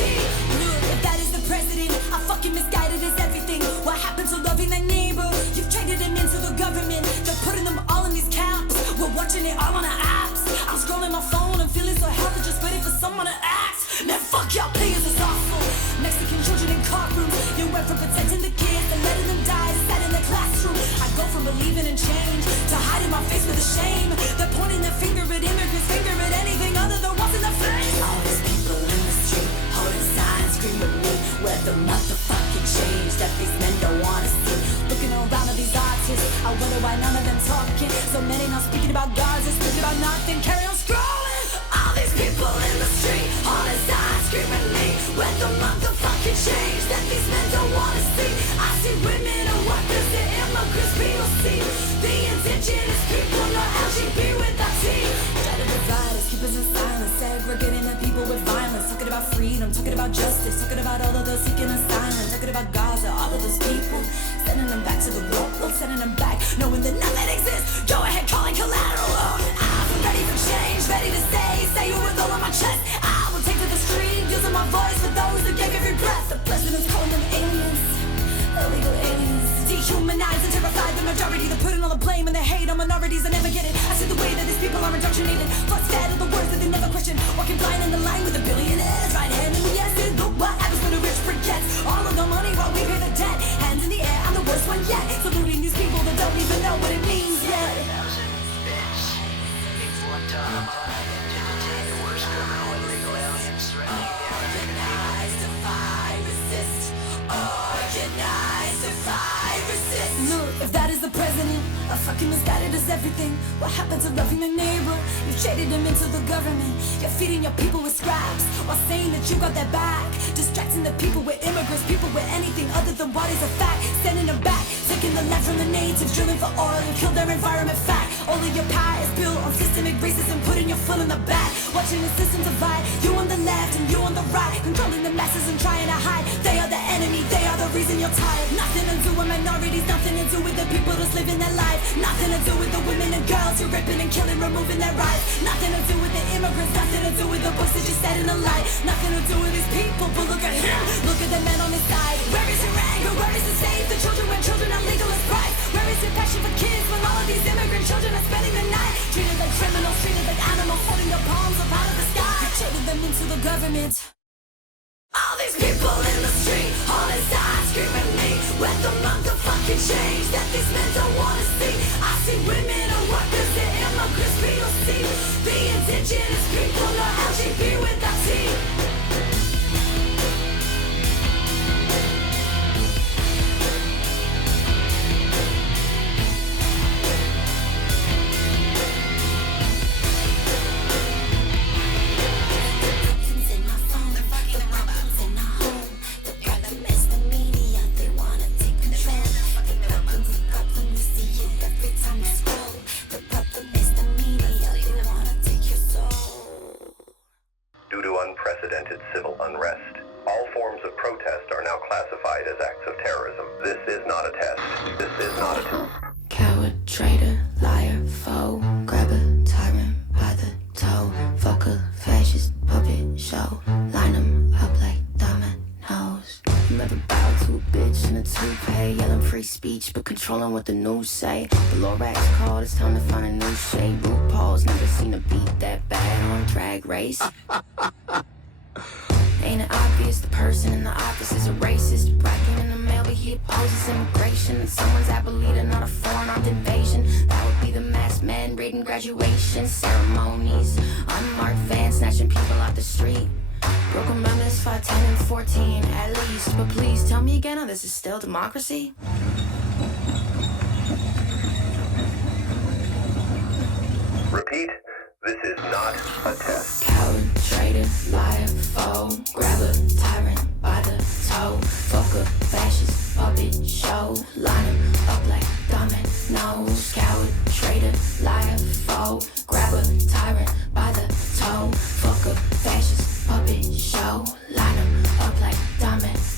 Look, if that is the president, I fucking misguided as everything. What happened to loving thy neighbor? You've traded him into the government. They're putting them all in these camps. We're watching it all on the apps. I'm scrolling my phone and feeling so healthy, just waiting for someone to act. Man, fuck y'all players, it's awful. Mexican children in courtrooms. You went from protecting the kids and letting them die to sat in the classroom. I go from believing in change to hiding my face with a shame. They're pointing their finger at immigrants, finger at anything other than what's in the face. All these people in the street, holding signs, screaming me with the motherfucking change that these men don't wanna see. Looking around at these artists, I wonder why none of them talking. So many not speaking about gods and speaking about nothing. Carry on scrolling. All these people in the street, holding signs, screaming me with the motherfucking change that these men don't wanna see. I see women and workers, the immigrants, POC, the indigenous people, no LGBT without T. Try to divide us, keep us in silence, segregating the people with violence. Talking about freedom, talking about justice, talking about all of those seeking asylum, talking about Gaza, all of those people, sending them back to the world, sending them back, knowing that nothing exists. Go ahead, calling collateral. I'm ready for change, ready to say it with all on my chest. I will take to the street, using my voice for those who gave every breath. The president's calling them aliens, illegal aliens. Dehumanize and terrify the majority. They're putting all the blame and the hate on minorities. I never get it. I see the way that these people are indoctrinated. What's said of the words that they never question. Walking blind in the line with the billionaires. Right hand in the yes, and look what happens when the rich forgets all of the money while we pay the debt. Hands in the air, I'm the worst one yet. Saluting these people that don't even know what it means yet. Look, if that is the president, I fucking misguided as everything. What happened to loving the neighbor? You traded him into the government. You're feeding your people with scraps while saying that you got their back. Distracting the people with immigrants, people with anything other than bodies of fact. Sending them back, taking the land from the natives, drilling for oil and kill their environment fact. All of your power is built on systemic racism, putting your foot in the back. Watching the system divide, you on the left and you on the right. Controlling the masses and trying to hide. They are the enemy, they are the reason you're tired. Nothing to do with minorities, nothing to do with the people that's living their life. Nothing to do with the women and girls you're ripping and killing, removing their rights. Nothing to do with the immigrants, nothing to do with the books that you set in the light. Nothing to do with these people, but look at him, look at the man on his side. Where is your anger, where is the save the children when children are legal as price? Where is your passion for kids when all of these immigrant children are spending the night? Treated like criminals, treated like animals, holding their palms up out of the sky. You traded them into the government. All these people in the street, holding signs, screaming me with the motherfucking change that these men don't wanna see. I see women and workers, the immigrants, POC, the indigenous people, no LGBT without T. his acts of terrorism. This is not a test. This is not a test. Coward, traitor, liar, foe. Grab a tyrant by the toe. Fuck a fascist puppet show. Line 'em up like dominoes. Never bow to a bitch in a toupee. Yelling free speech, but controlling what the news say. The Lorax called, it's time to find a new shade. RuPaul's never seen a beat that bad on Drag Race. Ain't it obvious the person in the office is a racist? Bragging in the mail, but he opposes immigration. And someone's Abuelita, not a foreign armed invasion. That would be the masked man raiding graduation ceremonies. Unmarked vans snatching people out the street. Broken members 5, 10, and 14 at least. But please tell me again how this is still democracy. Repeat, this is not a test. Coward, traitor, liar, foe. Grab a tyrant by the toe. Fuck a fascist puppet show. Line 'em up like dominoes. Coward, traitor, liar, foe. Grab a tyrant by the toe. Fuck a fascist puppet show. Line 'em up like dominoes.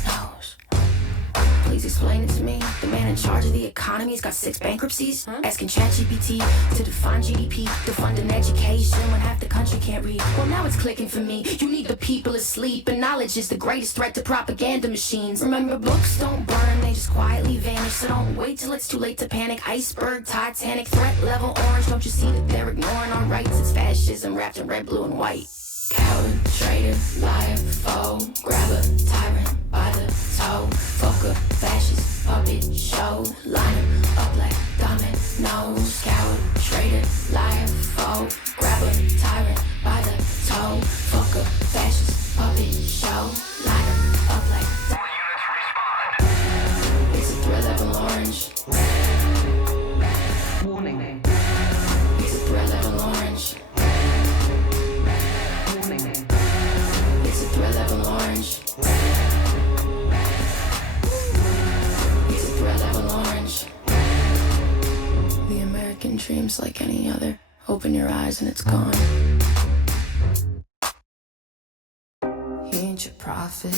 Please explain it to me. The man in charge of the economy's got 6 bankruptcies. Asking ChatGPT to define GDP, to fund an education when half the country can't read. Well, now it's clicking for me. You need the people asleep, and knowledge is the greatest threat to propaganda machines. Remember, books don't burn, they just quietly vanish. So don't wait till it's too late to panic. Iceberg, Titanic, threat level orange. Don't you see that they're ignoring our rights? It's fascism wrapped in red, blue, and white. Coward, traitor, liar, foe. Grab a tyrant by the toe. Fuck a fascist puppet show. Line 'em up like dominoes. Coward, traitor, liar, foe. Grab a tyrant by the toe. Fuck a fascist puppet show. Line 'em up like It's a thrill level orange. Warning. It's a thrill level orange. It's a thrill level orange. It's a thrill level orange. The American dream's like any other. Open your eyes and it's gone. He ain't your prophet.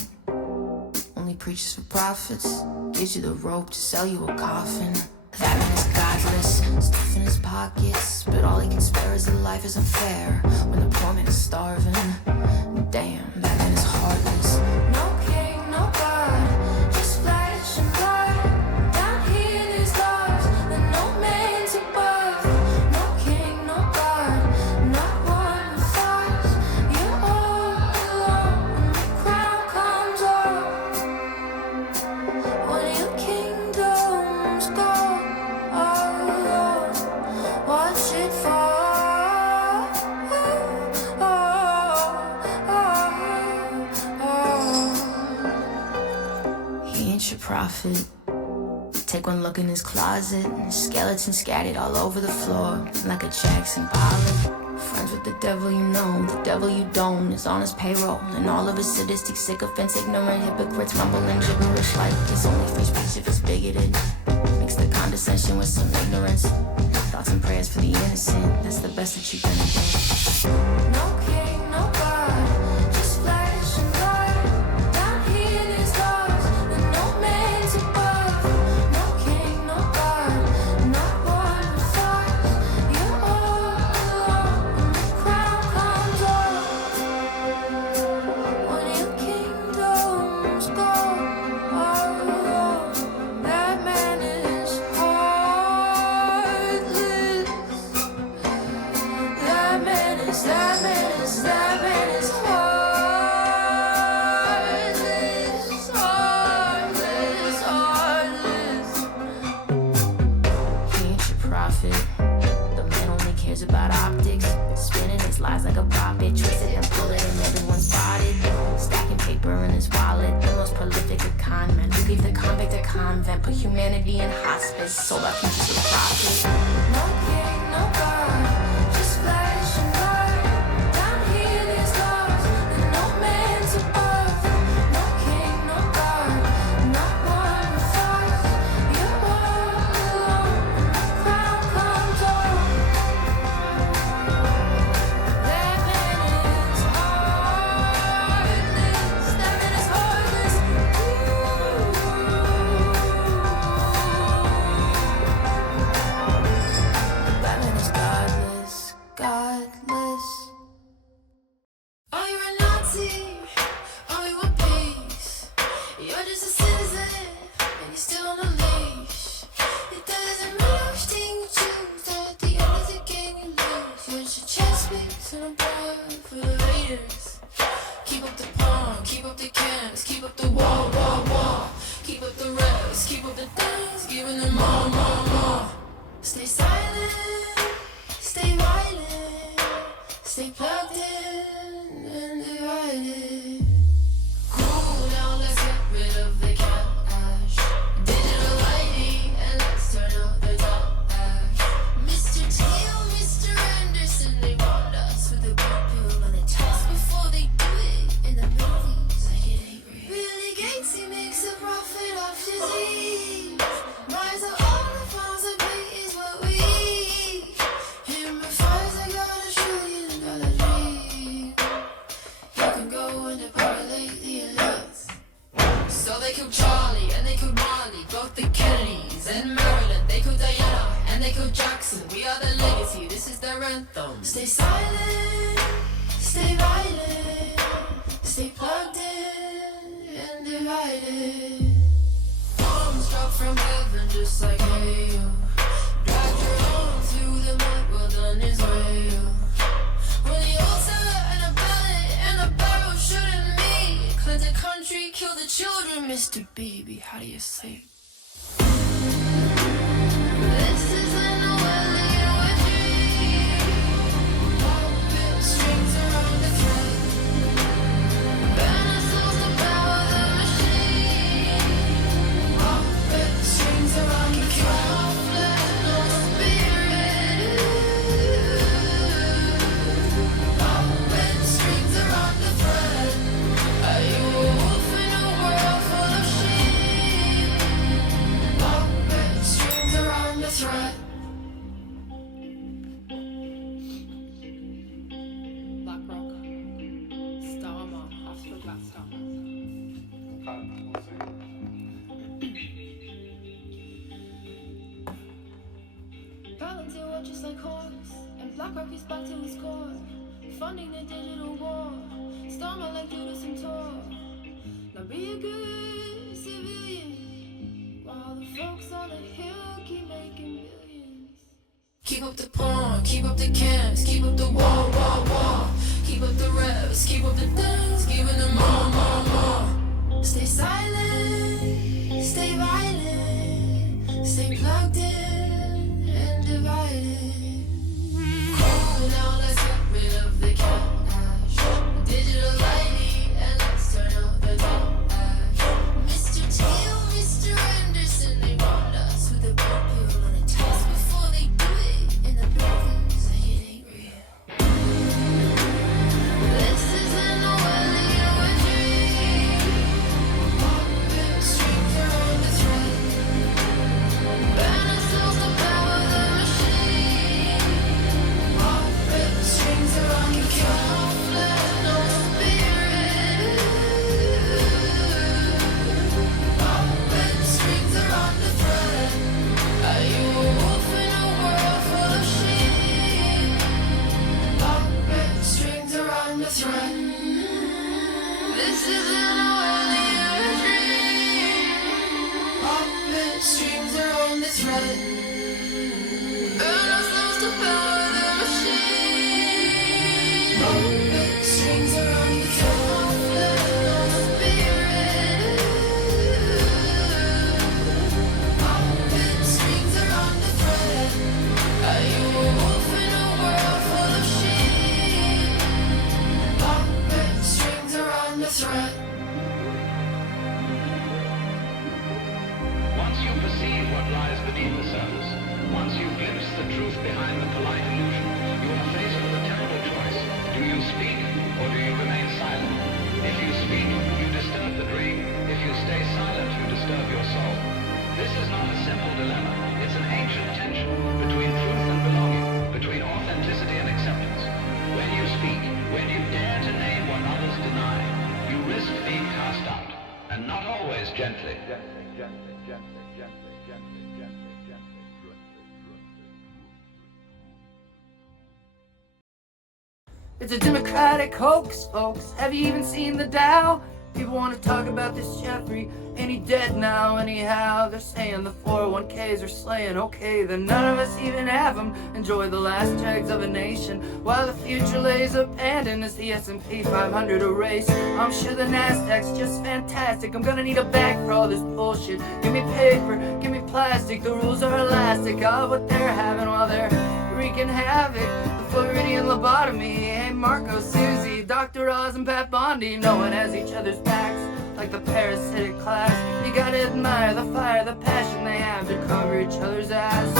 Only preaches for profits. Gives you the rope to sell you a coffin. That man is godless, stuff in his pockets, but all he can spare is a life is unfair. When the poor man is starving, damn, that man is heartless. No king, no God, just flesh and blood. Down here there's laws that no man's above. No king, no God, not one who thoughts. You're all alone when the crown comes off. When your kingdom's gone. Watch it fall. He ain't your prophet. Take one look in his closet. Skeletons scattered all over the floor like a Jackson Pollock. Friends with the devil you know, the devil you don't is on his payroll. And all of his sadistic sycophants, ignorant hypocrites mumbling gibberish like it's only free speech if it's bigoted. Mix the condescension with some ignorance. Thoughts and prayers for the innocent, that's the best that you can do. No king, no God, just flesh and blood. Down here there's laws that no man's above. No king, no God, not one who thoughts. You're all alone when the crown comes off. When your kingdom's gone, that man is heartless. That man is heartless, heartless, heartless. He ain't your prophet. The man only cares about optics. Spinning his lies like a puppet. Twisted and pulling and everyone's spotted. Stacking paper in his wallet. The most prolific of con men. Who gave the convict a convent. Put humanity in hospice. Sold our futures for profit. No king, no God, just flesh and blood. Down here there's laws that no man's above. No king, no God, not one who thoughts. You're all alone when the crown comes off. That man is heartless. That man is heartless. heartless. Are you a Nazi? Are you a peace? You're just a citizen, and you're still on a leash. It doesn't matter which thing you choose, at the end of the game you lose. You're just a chess piece and a pawn for the raiders. Keep up the pawn, keep up the cans, keep up the wall, wall, wall. Keep up the revs, keep up the dance, giving them more, more, more. Stay silent, stay violent, stay plugged in and divided. Cool down, let's get rid of the cash. Digital lighting and let's turn out the top ash. Mr. Tail, Mr. Anderson, they want us with a blue pill and a test before they do it in the movies. Like it ain't real. Billy Gates, he makes a profit off disease. Rise of all the farms that pay is what we eat. Him and Pfizer got $1 trillion dream. You can go and depopulate the elites. So they killed Charlie and they killed Marley, both the Kennedys and Marilyn. They killed Diana and they killed Jackson. We are the legacy, this is their anthem. Stay silent, stay violent, stay plugged in and divided. Bombs drop from heaven just like hail. Drag your own through the mud, well done Israel. When the altar and a ballot and a barrel shooting me. Cleanse the country, kill the children, Mr. Baby, how do you say it? This isn't a well-lit dream. Puppet strings around the thread. Burn ourselves to power the machine. Puppet strings around the thread. No spirit. Puppet strings around the thread. Are you a wolf in a world full of sheep? Puppet strings around the thread. Black Rock, Starman, after the Black Star. Palantir watches like horse, and BlackRock is back to his core, funding the digital war. Starman like Judas and Tor. Now be a good civilian, while the folks on the hill keep making billions. Keep up the pawn, keep up the cans, keep up the wall, wall, wall. Keep up the revs, keep up the dance, giving them more, more, more. Stay silent, stay violent, stay plugged in and divided. Cool down, let's get rid of the cash. Digital lighting and let's turn out the top ash. Mr. Tail, Mr. Anderson, they want us with a blue pill and a test before they do it in the movies. Like it ain't real. This isn't a well-lit dream. Puppet strings around the thread. Burn ourselves to power the machine. Puppet strings around the thread. No spirit. Puppet strings around the thread. Are you a wolf in a world full of sheep? Puppet strings around the thread. This isn't a well-lit dream. Puppet strings around the thread. Burn ourselves to power the machine. Puppet strings around the thread. No spirit. Puppet strings around the thread. Are you a wolf in a world full of sheep? Puppet strings around the thread. Once you perceive what lies beneath the surface, once you glimpse the truth behind the polite illusion, you are faced with a terrible choice. Do you speak or do you remain silent? If you speak, you disturb the dream. If you stay silent, you disturb your soul. This is not a simple dilemma. It's an ancient tension between truth and belonging, between authenticity and acceptance. When you speak, when you dare to name what others deny, you risk being cast out, and not always gently. It's a democratic hoax, folks. Have you even seen the Dow? People want to talk about this Jeffrey. Ain't he dead now anyhow? They're saying the 401ks are slaying. Okay, then none of us even have them. Enjoy the last dregs of a nation while the future lays abandoned as the S&P 500 erased. I'm sure the Nasdaq's just fantastic. I'm gonna need a bag for all this bullshit. Give me paper, give me plastic. The rules are elastic of what they're having while they're wreaking havoc. The Floridian lobotomy. Hey, Marco, Susie, Dr. Oz, and Pat Bondi. No one has each other's backs like the parasitic class. You gotta admire the fire, the passion they have to cover each other's ass.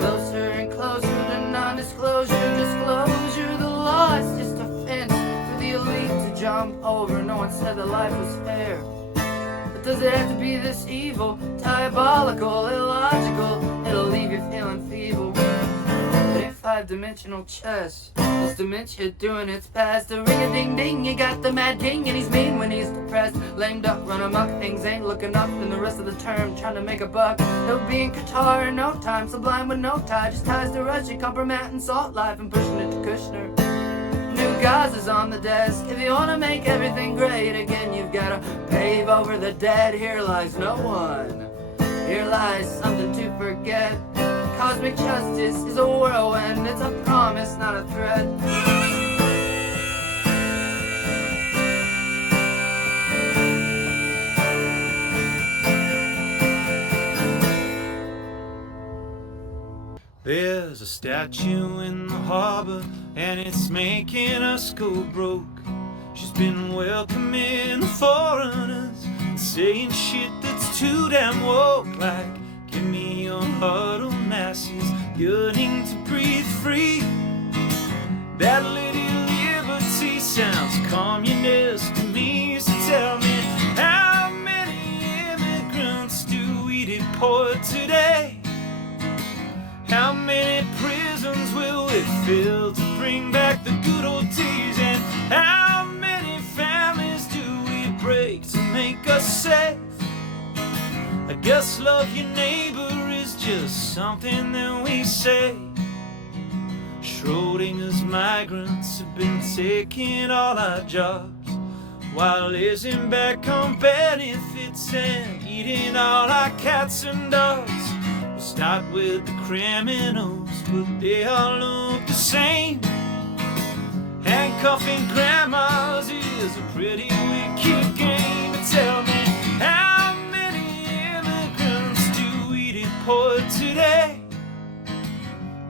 Closer and closer to non-disclosure, disclosure. The law is just a fence for the elite to jump over. No one said that life was fair. But does it have to be this evil, diabolical, illogical? It'll leave you feeling feeble. It ain't five-dimensional chess. It's dementia doing its best. The ring-a-ding-ding, you got the mad king, and he's mean when he's depressed. Lame duck, run amok, things ain't looking up in the rest of the term, trying to make a buck. He'll be in Qatar in no time, sublime with no tie, just ties to Russia, compromising salt life and pushing it to Kushner. New Gaza's on the desk. If you wanna make everything great again, you've gotta pave over the dead. Here lies no one. Here lies something to forget. Cosmic justice is a whirlwind. It's a promise, not a threat. There's a statue in the harbor, and it's making us go broke. She's been welcoming the foreigners and saying shit that's too damn woke, like, give me your heart, oh masses, yearning to breathe free. That Lady Liberty sounds communist to me, so tell me, how many immigrants do we deport today? How many prisons will it fill to bring back the good old days? And how many families do we break to make us safe? I guess love your neighbor is just something that we say. Schrodinger's migrants have been taking all our jobs while living back on benefits and eating all our cats and dogs. We'll start with the criminals, but they all look the same. Handcuffing grandmas is a pretty wicked game. But tell me, how many immigrants do we deport today?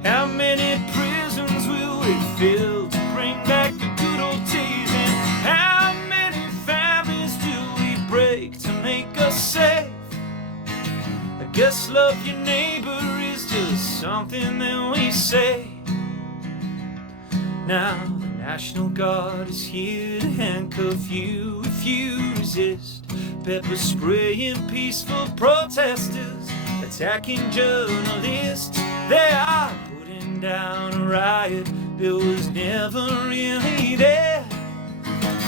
How many prisons will we fill to bring back the good old days? And how many families do we break to make us safe? I guess love your neighbor is just something that we say. Now the National Guard is here to handcuff you if you resist. Pepper spraying peaceful protesters, attacking journalists. They are putting down a riot that was never really there.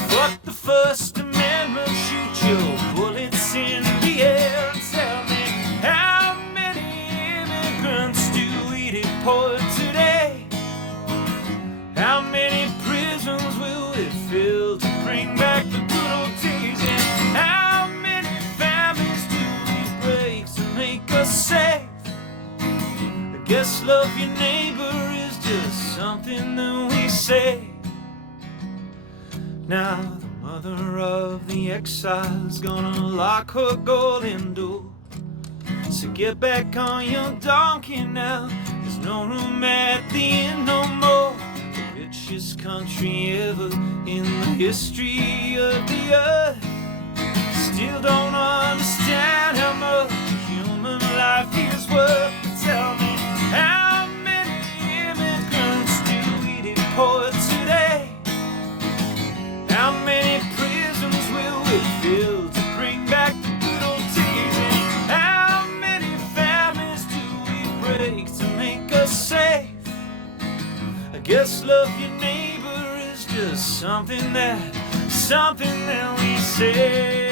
Fuck the First Amendment, shoot your bullets in the air. And tell me, how many immigrants do we deport today? How many prisons will it fill to bring back the good old days? And how many families do we break to make us safe? I guess love your neighbor is just something that we say. Now the mother of the exile's gonna lock her golden door. So get back on your donkey now, there's no room at the inn no more. The richest country ever in the history of the earth still don't understand how much human life is worth. Tell me, how many immigrants do we deport today? How many prisons will we fill to bring back the good old days? And how many families do we break to make us safe? I guess love your neighbor is just something that we say.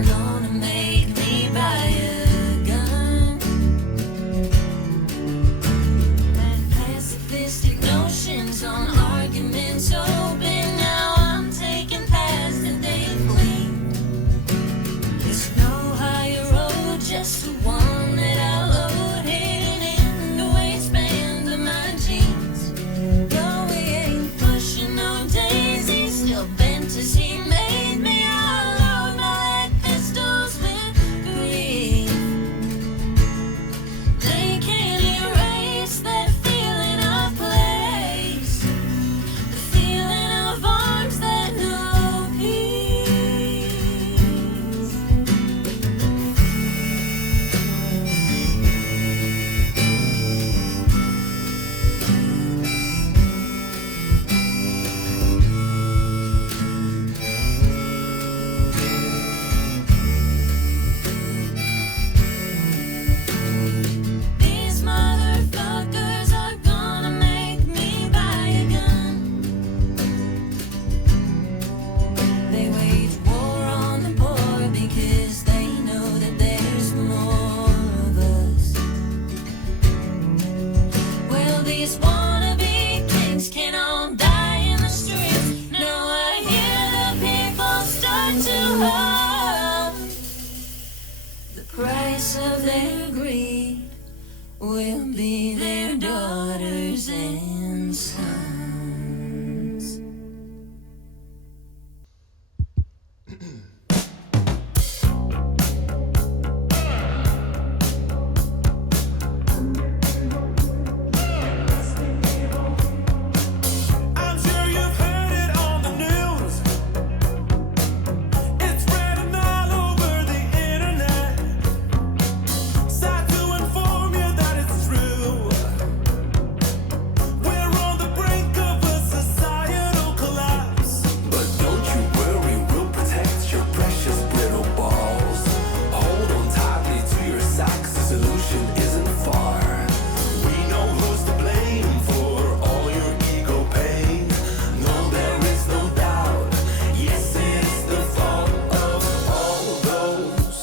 are gonna make me buy a gun. Had pacifistic notions on arguments open. Now I'm taking paths that they flee. There's no higher road, just the one that I load, hidden in the waistband of my jeans. No, we ain't pushing no daisies, still bent as he made me. I'll load my lead pistols with grief. They can't erase that feeling of place, the feeling of arms that know peace. These motherfuckers are gonna make me buy a gun. They wage war on the poor because they know that there's more of us. Well, these wannabe kings can all die in the streets. Now I hear the people start to hope. The price of their greed will be their daughters and sons. I'm sure you've heard it on the news. It's spreading all over the internet. Sad to inform you that it's true. We're on the brink of a societal collapse. But don't you worry, we'll protect your precious brittle balls. Hold on tightly to your socks, the solution isn't far. We know who's to blame for all your ego pain. No, there is no doubt. Yes, it is the fault of all those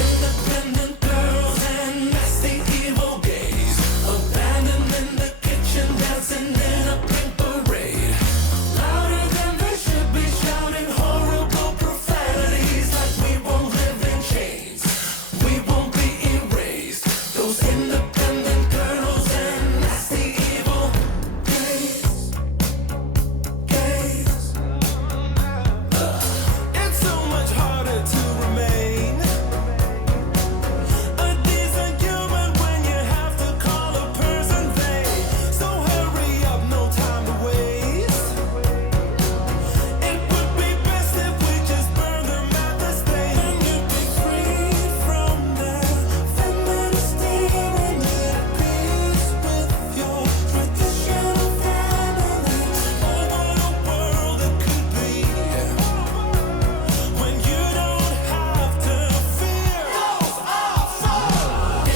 independent girls and nasty evil gays, abandoned in the kitchen, dancing in a pink parade. Louder than they should be, shouting horrible profanities like we won't live in chains. We won't be erased. Those independent girls and nasty evil gays. It's so much harder to remain a decent human when you have to call a person they. So hurry up, no time to waste. It would be best if we just burn them at the stake. And you'd be freed from their feminist tyranny, at peace with your traditional family. Oh, what a world it could be when you don't have to fear. Those are for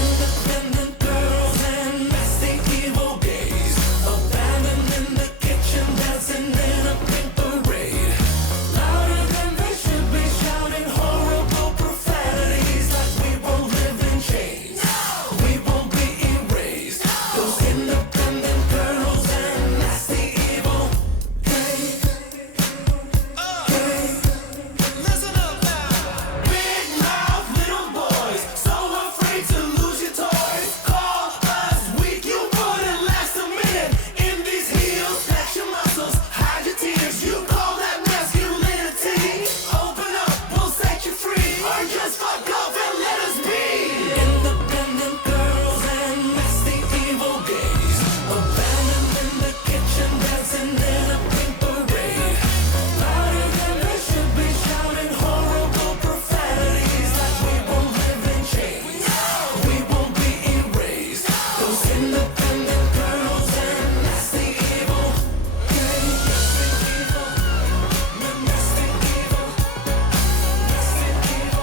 independent girls and nasty evil gays, abandoned in the kitchen, dancing in a pink parade. Louder than they should be, shouting horrible profanities like we won't live in chains. We won't be erased. Those independent girls and nasty evil gays. Listen up now. Big mouth little boys, so afraid to lose your toys. Call us weak, you wouldn't last a minute in these heels. Flex your muscles, hide your tears. You call that masculinity? Open up, we'll set you free. Or just fuck off and let us be. Independent girls and nasty evil gays, abandoned in the kitchen, dancing in a pink parade. Louder than they should be, shouting horrible profanities like we won't live in chains. We won't be erased. Those independent girls and nasty evil gays. Nasty evil, nasty evil, nasty evil,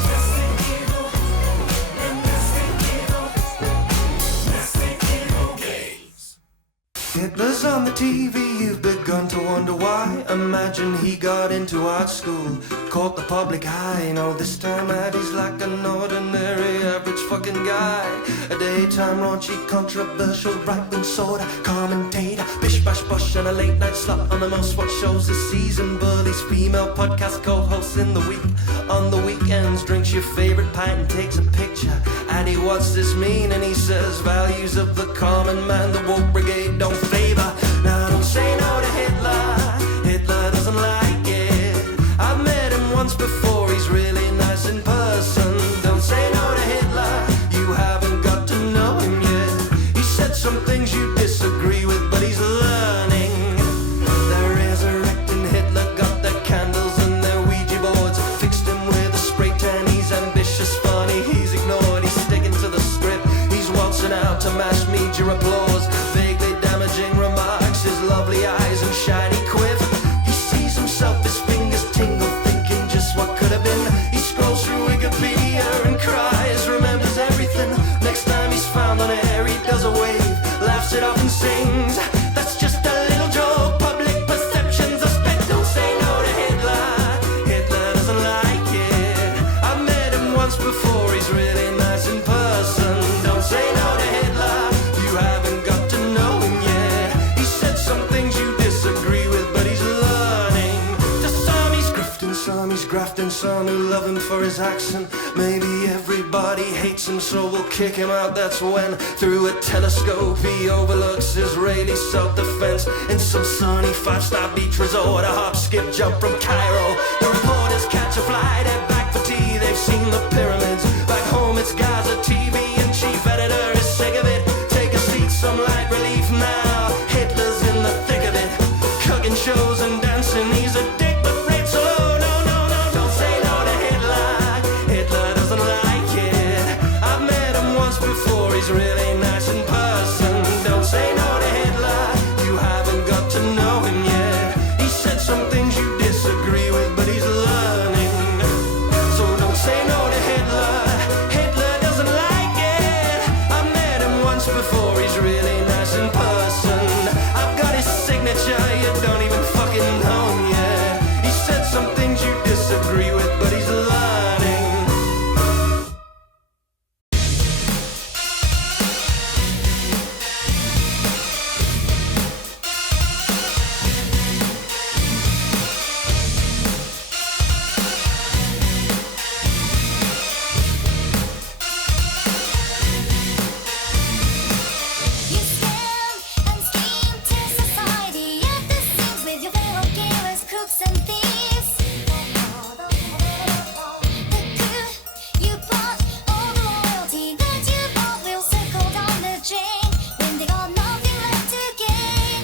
nasty evil, nasty evil, nasty evil gays. Hitler's on the TV, you've begun begun to wonder why. Imagine he got into art school, caught the public eye. You know, this time out he's like an ordinary average fucking guy. A daytime raunchy, controversial, right-wing sorta commentator, bish bash bush, and a late night slot on the most watched shows this season. But he's female podcast co-hosts in the week. On the weekends, drinks your favorite pint and takes a picture. Addy, what's this mean? And he says, values of the common man, the woke brigade don't favor. Now don't say no to Hitler, Hitler doesn't like it. I've met him once before, he's really nice in person. Don't say no to Hitler, you haven't got to know him yet. He said some things you disagree with, but he's learning. They're resurrecting Hitler, got their candles and their Ouija boards. Fixed him with a spray tan, he's ambitious, funny, he's ignored. He's sticking to the script, he's waltzing out to mass media applause. Vaguely damaging remarks, his lovely eyes and shiny quiff. He sees himself, his fingers tingle, thinking just what could have been. He scrolls through Wikipedia and cries, remembers everything. Next time he's found on air, he does a wave, laughs it off and sings. That's just a little joke, public perceptions are spent. Don't say no to Hitler, Hitler doesn't like it. I met him once before, he's really nice in person. Don't say no to Hitler, you haven't got to know him yet. He said some things you disagree with, but he's learning. To some he's grifting, some he's grafting, some who love him for his accent. Maybe everybody hates him, so we'll kick him out. That's when, through a telescope, he overlooks Israeli self-defense in some sunny five-star beach resort. A hop, skip, jump from Cairo. The reporters catch a flight, head back for tea. They've seen the pyramids. Back home it's Gaza TV, and chief editor is sick of it. Take a seat, some light relief now. Hitler's in the thick of it, cooking shows and dancing. He's a dick, but rates so low. No, no, no, don't say no to Hitler. Hitler doesn't like it. I've met him once before, he's really nice in person. Don't say no to Hitler, you haven't got to know him yet. He said some things you disagree with, but he's learning. So don't say no to Hitler, Hitler doesn't like it. I met him once before, he's really nice in person. I've got his signature, you don't even fucking know him yet. He said some things you disagree with, but he's learning. You stand and scheme to society at the seams with your fellow killers, crooks and thieves. The good you bought, all the loyalty that you bought will circle down the drain when they got nothing left to gain.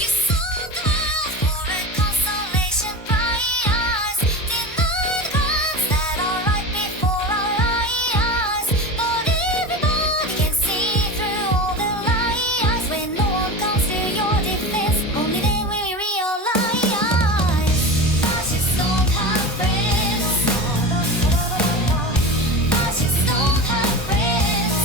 You sold the world for a consolation prize, denied crimes that are right before our eyes. But everybody can see through all the lies when no one comes to your defense. Only then will you realize fascists don't have friends. Fascists don't have friends.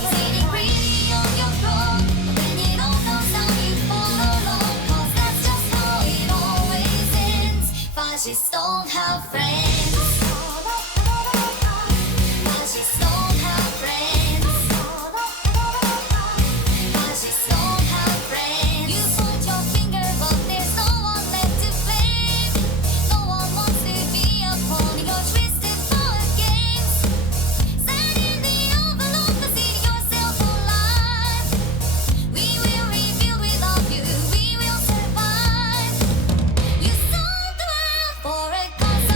He's eating greedy on your throne. When you don't know, now you follow along. 'Cause that's just how it always ends. Fascists don't have friends. Fascists don't have friends. Fascists don't have friends. You point your finger, but there's no one left to blame. No one wants to be a pawn in your twisted thought games. Stand in the envelope and see yourself alive. We will rebuild without you. We will survive. You sold the world for a consolation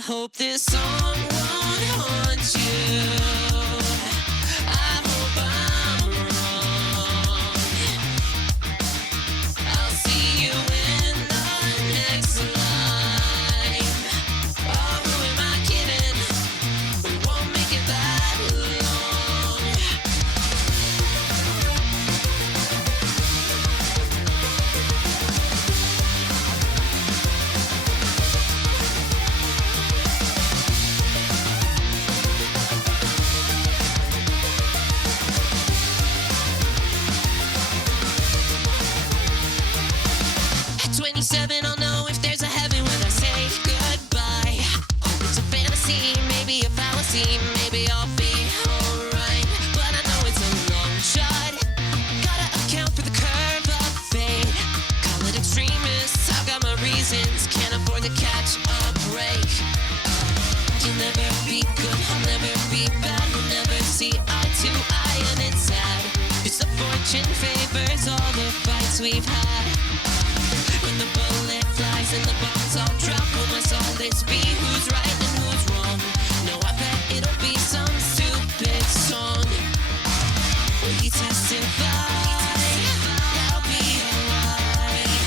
I hope this song won't haunt you. I hope I'm wrong. I'll see you in the next life. Oh, who am I kidding? We won't make it that long. 27, I'll know if there's a heaven when I say goodbye. Hope it's a fantasy, maybe a fallacy, maybe I'll be alright. But I know it's a long shot. Gotta account for the curve of fate. Call it extremists, I've got my reasons. Can't afford to catch a break. You'll never be good, I'll never be bad. We'll never see eye to eye, and it's sad. It's the fortune favors all the fights we've had. When the bullet flies and the bombs all drop, will my solace be who's right and who's wrong? No, I bet it'll be some stupid song. Will you testify? I'll be alright.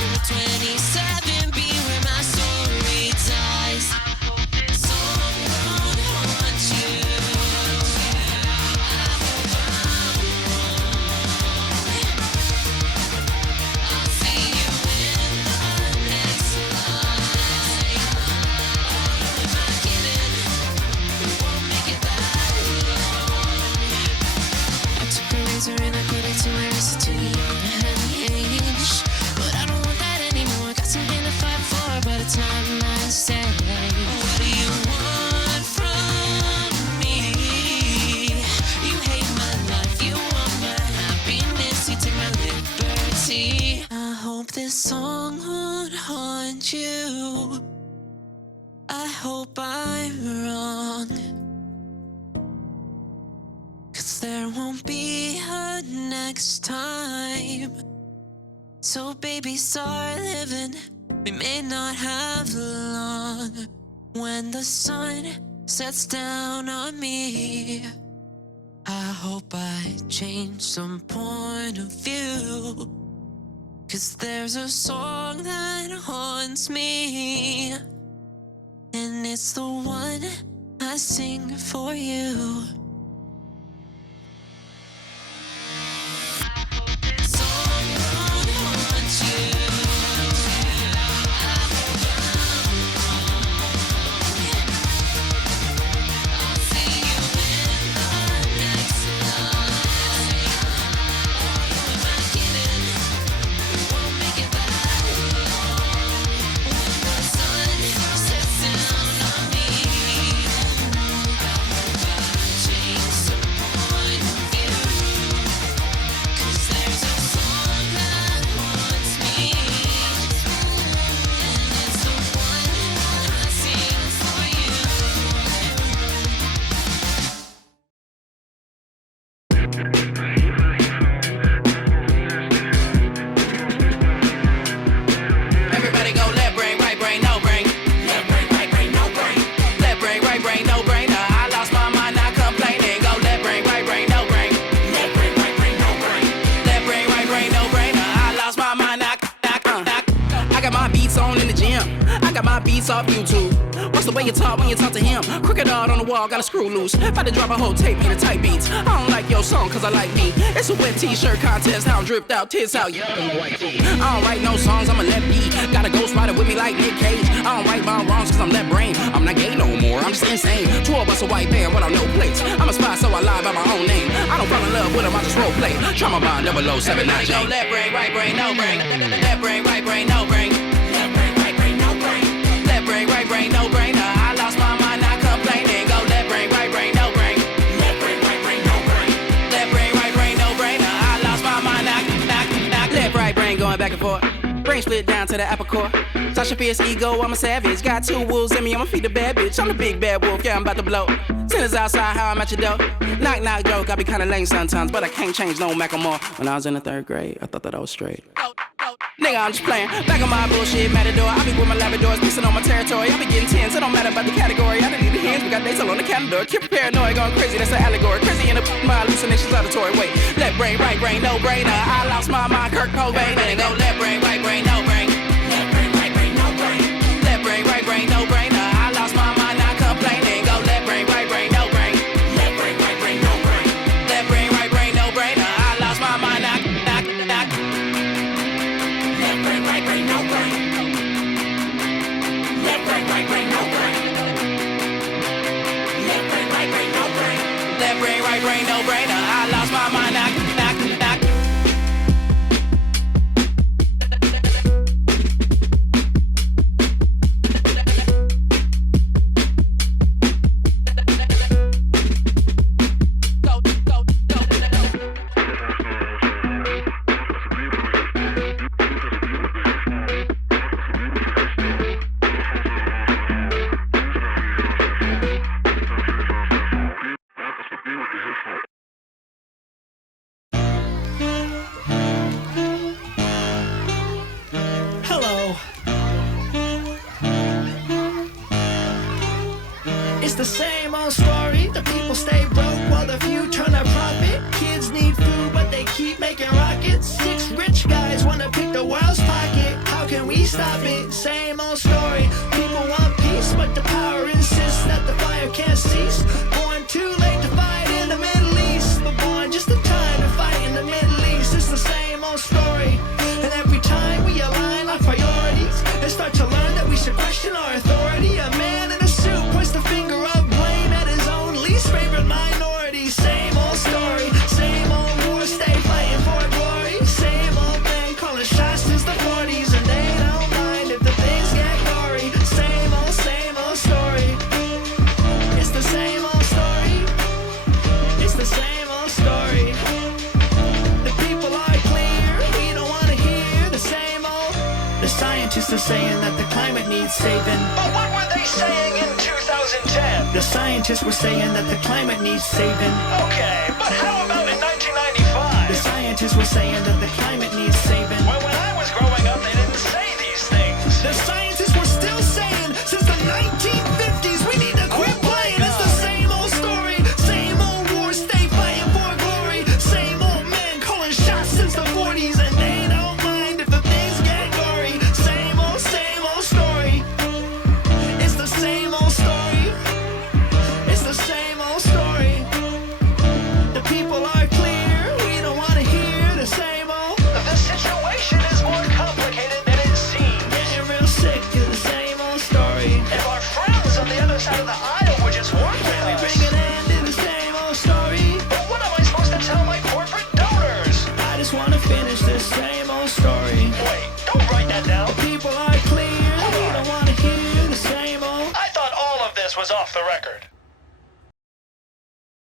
Will 27 be where my story dies? I hope this song won't haunt you. I hope I'm wrong. I'll see you in the next life. Oh, am I kidding? We won't make it that long. I took a razor and I put it to my wrist, too young and age. But I don't want that anymore. Got something to fight for by the time I say, what do you want from me? You hate my life, you want my happiness, you take my liberty. I hope this song won't haunt you. I hope I'm wrong. 'Cause there won't be a next time. So baby, start living. We may not have long. When the sun sets down on me, I hope I change some point of view. 'Cause there's a song that haunts me, and it's the one I sing for you. Song won't haunt you. I hope I'm wrong. I'll see you in the next life. Oh, am I kidding? We won't make it that long. When the sun sets down on me, I hope I change some point of view. 'Cause there's a song that haunts me, and it's the one I sing for you. Everybody go left brain, right brain, no brain. Left brain, right brain, no brain. Left brain, right brain, no brain. I lost my mind, not complaining. Go left brain, right brain, no brain. Left brain, right brain, no brain. Left brain, right brain, no brain. I lost my mind, knock. I got my beats on in the gym. I got my beats off YouTube. What's the way you talk when you talk to him? Crooked dart on the wall, got a screw loose. About to drop a whole tape in the tight beats. I don't like your song cause I like me. It's a wet t-shirt contest, how I'm dripped out, tits out, yeah. I don't write no songs, I'm a left beat. Got a ghost rider with me like Nick Cage. I don't write my wrongs cause I'm left brain. I'm not gay no more, I'm just insane. 12 bucks a white band without no plates. I'm a spy so I lie by my own name. I don't fall in love with him, I just role play. Trauma bond 007 9 go left brain, right brain, no brain. Left brain, right brain, no brain. Left brain, right brain, no brain. Left brain, right brain, no brain. I lost my mind, not complaining. Go left brain, right brain, no brain. Left brain, right brain, no brain. Left brain, right brain, no brain. I lost my mind, knock. Left, right brain going back and forth. Brain split down to the apple core. Sasha Fierce ego, I'm a savage. Got 2 wolves in me, I'ma feed the bad bitch. I'm the big bad wolf, yeah, I'm about to blow. Tennis outside, how I'm at your door. Knock, knock, joke, I be kinda lame sometimes, but I can't change no Macklemore. When I was in the 3rd grade, I thought that I was straight. Nigga, I'm just playing. Back on my bullshit, matador. I be with my Labradors, mixing on my territory. I be getting tense, it don't matter about the category. I done need the hands, we got dates all on the calendar. Keep paranoid, going crazy, that's an allegory. Crazy in my hallucinations auditory. Wait, left brain, right brain, no brainer. I lost my mind, Kurt Cobain. And go left brain, right brain, no brain. Left brain, right brain, no brain. Left brain, right brain, no brainer. I lost my mind, not complaining. Go left brain, right brain, no brain. Left brain, right brain, no brain. Left brain, right brain, no brainer. I lost my mind, not. Left brain, right brain, no brain. Left brain, right brain, no brain. Left brain, right brain, no brain. Left brain, right brain, no brainer. I lost my mind, knock. Hello. It's the same old story. The people stay broke while the few turn a profit. Kids need food, but they keep making rockets. 6 rich guys wanna pick the world's pocket. How can we stop it? Same old story. People want peace, but the power insists that the fire can't cease. Born too late to fight in the Middle East, but born just in time to fight in the Middle East. It's the same old story. And every time we align our priorities and start to learn that we should question our authority, a man in a suit points the finger of blame at his own least favorite minority. Same old story, same old war, stay fighting for glory. Same old thing, calling shots since the 40s, and they don't mind if the things get gory. Same old story. It's the same old story. It's the same old story. The people are clear, we don't want to hear the same old. The scientists are saying that the climate needs saving. But what were they saying in 2010? The scientists were saying that the climate needs saving. Okay, but how about in 1995? The scientists were saying that the climate needs saving. Well, when I was growing up, they didn't say these things. The scientists were still saying since the 1950s we need to quit playing. It's the same old story, same old war, stay fighting for glory. Same old men calling shots since the 40s, and they don't mind if the things get gory. Same old story. It's the same old story. It's the same old story. The people are clear, we don't want to hear the same old. The situation is more complicated than it seems. Getting real sick of the same old story. If our friends on the other side of the aisle would just work with us, we bring an end to the same old story. But what am I supposed to tell my corporate donors? I just want to finish this same old story. Wait, don't write that down. The people are clear, we don't want to hear the same old. I thought all of this was off the record.